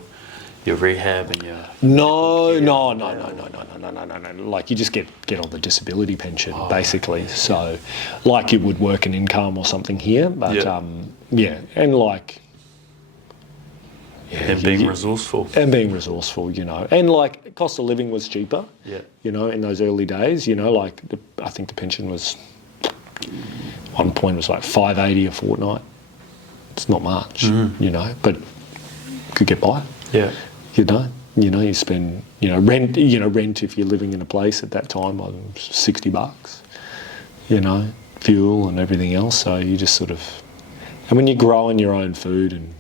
rehab and your... No. Like you just get on the disability pension, basically. So like you would work an income or something here, but and like... Yeah, and being resourceful. And being resourceful, you know. And like cost of living was cheaper, you know, in those early days, you know, like I think the pension was, one point was like $5.80 a fortnight. It's not much, you know, but could get by. Yeah. You you spend, rent if you're living in a place at that time was $60, you know, fuel and everything else. So you just sort of, and when you're growing your own food and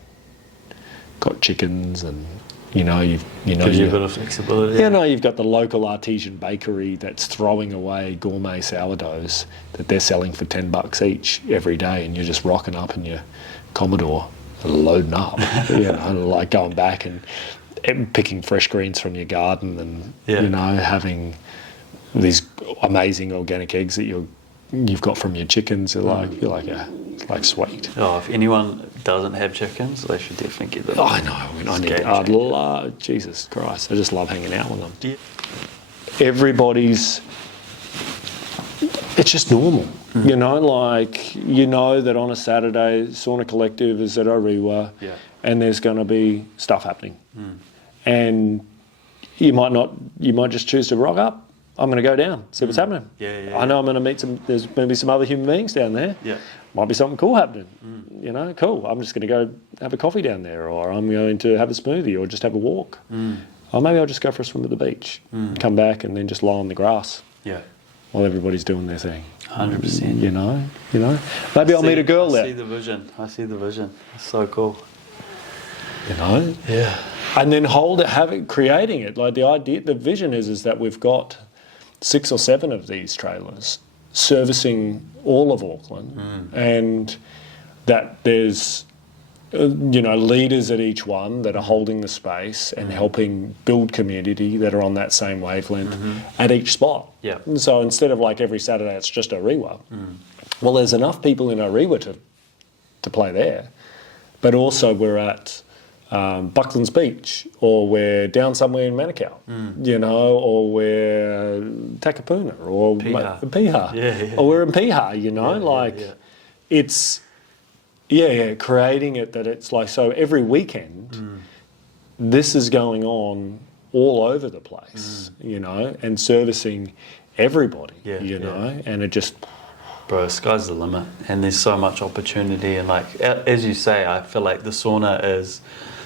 got chickens and, gives you a bit of flexibility. You've got the local artesian bakery that's throwing away gourmet sourdoughs that they're selling for $10 each every day, and you're just rocking up in your Commodore, loading up, like going back and picking fresh greens from your garden and having these amazing organic eggs that you've got from your chickens. You're like, it's like sweet. Oh, if anyone doesn't have chickens, they should definitely get them. Oh, I know. Jesus Christ, I just love hanging out with them. Yeah. It's just normal. That on a Saturday, Sauna Collective is at Orewa, and there's going to be stuff happening. And you might just choose to rock up. I'm going to go down, see what's happening. I know I'm going to meet there's going to be some other human beings down there. Might be something cool happening. Cool. I'm just going to go have a coffee down there, or I'm going to have a smoothie, or just have a walk. Or maybe I'll just go for a swim at the beach, come back and then just lie on the grass while everybody's doing their thing. 100%. Maybe I'll meet a girl there. I see the vision. It's so cool. Yeah. And then creating it. Like the idea, the vision is that we've got 6 or 7 of these trailers servicing all of Auckland, and that there's leaders at each one that are holding the space and helping build community that are on that same wavelength at each spot. So instead of like every Saturday it's just Orewa, well, there's enough people in Orewa to play there, but also we're at Bucklands Beach, or we're down somewhere in Manukau, or we're Takapuna, or Piha, or we're in Piha, creating it that it's like, so every weekend, this is going on all over the place, you know, and servicing everybody, you know, and it just... Bro, sky's the limit, and there's so much opportunity, and like, as you say, I feel like the sauna is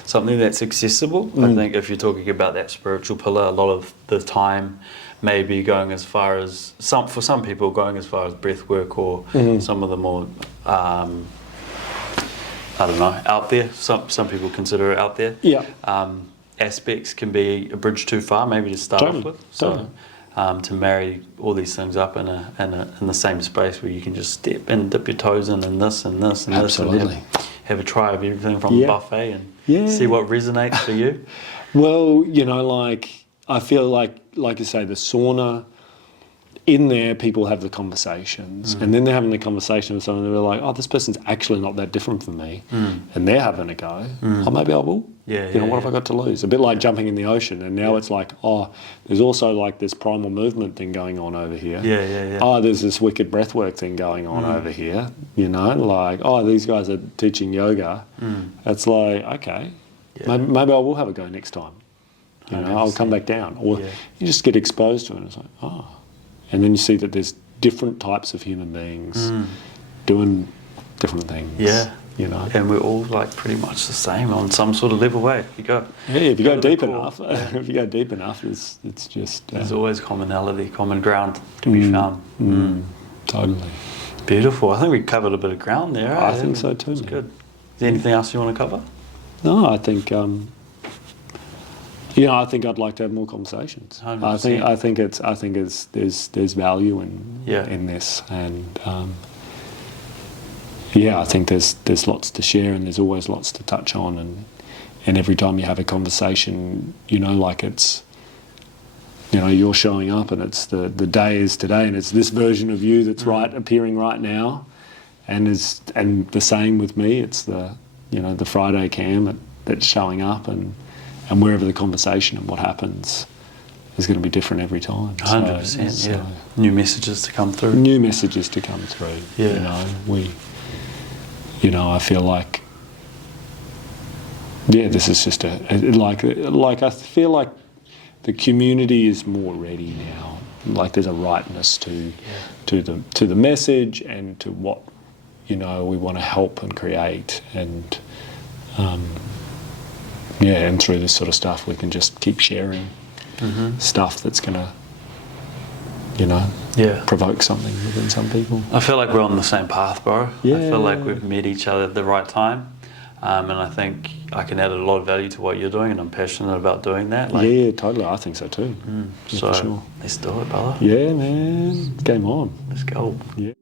something that's accessible. I think if you're talking about that spiritual pillar, a lot of the time maybe going as far as, for some people, going as far as breathwork or some of the more, I don't know, out there, some people consider it out there. Aspects can be a bridge too far, maybe to start off with. So to marry all these things up in the same space where you can just step and dip your toes in and this and this and this, and then have a try of everything from a buffet and see what resonates for you. Well, you know, like, I feel like you say, the sauna, in there people have the conversations, and then they're having the conversation with someone and they're like, oh, this person's actually not that different from me, and they're having a go. Oh, maybe I will. You know, what have I got to lose? A bit like jumping in the ocean, and now it's like, oh, there's also like this primal movement thing going on over here. Oh, there's this wicked breathwork thing going on over here. You know, like, oh, these guys are teaching yoga. It's like, okay, maybe I will have a go next time. You know, I'll come back down. Or you just get exposed to it, and it's like, oh. And then you see that there's different types of human beings doing different things. You know, and we're all like pretty much the same on some sort of level way. If you go, if you go deep enough, if you go deep enough, it's just there's always commonality, common ground to be found. Totally beautiful. I think we covered a bit of ground there. I think so too. It's good. Is there anything else you want to cover? No, I think. You know, I think I'd like to have more conversations. 100%. I think there's value in this, and I think there's lots to share, and there's always lots to touch on, and every time you have a conversation, you know, like it's, you know, you're showing up, and it's the day is today, and it's this version of you that's appearing right now, and the same with me. It's the Friday Cam that's showing up, and wherever the conversation and what happens is going to be different every time. 100%, New messages to come through. You know, I feel like, this is just like I feel like the community is more ready now. Like there's a rightness to the message and to what, you know, we want to help and create, and and through this sort of stuff we can just keep sharing stuff that's going to, you know, provoke something within some people. I feel like we're on the same path, bro. I feel like we've met each other at the right time, and I think I can add a lot of value to what you're doing, and I'm passionate about doing that. Like, totally. I think so too. So for sure. Let's do it, brother. Yeah, man. Game on. Let's go. Yeah.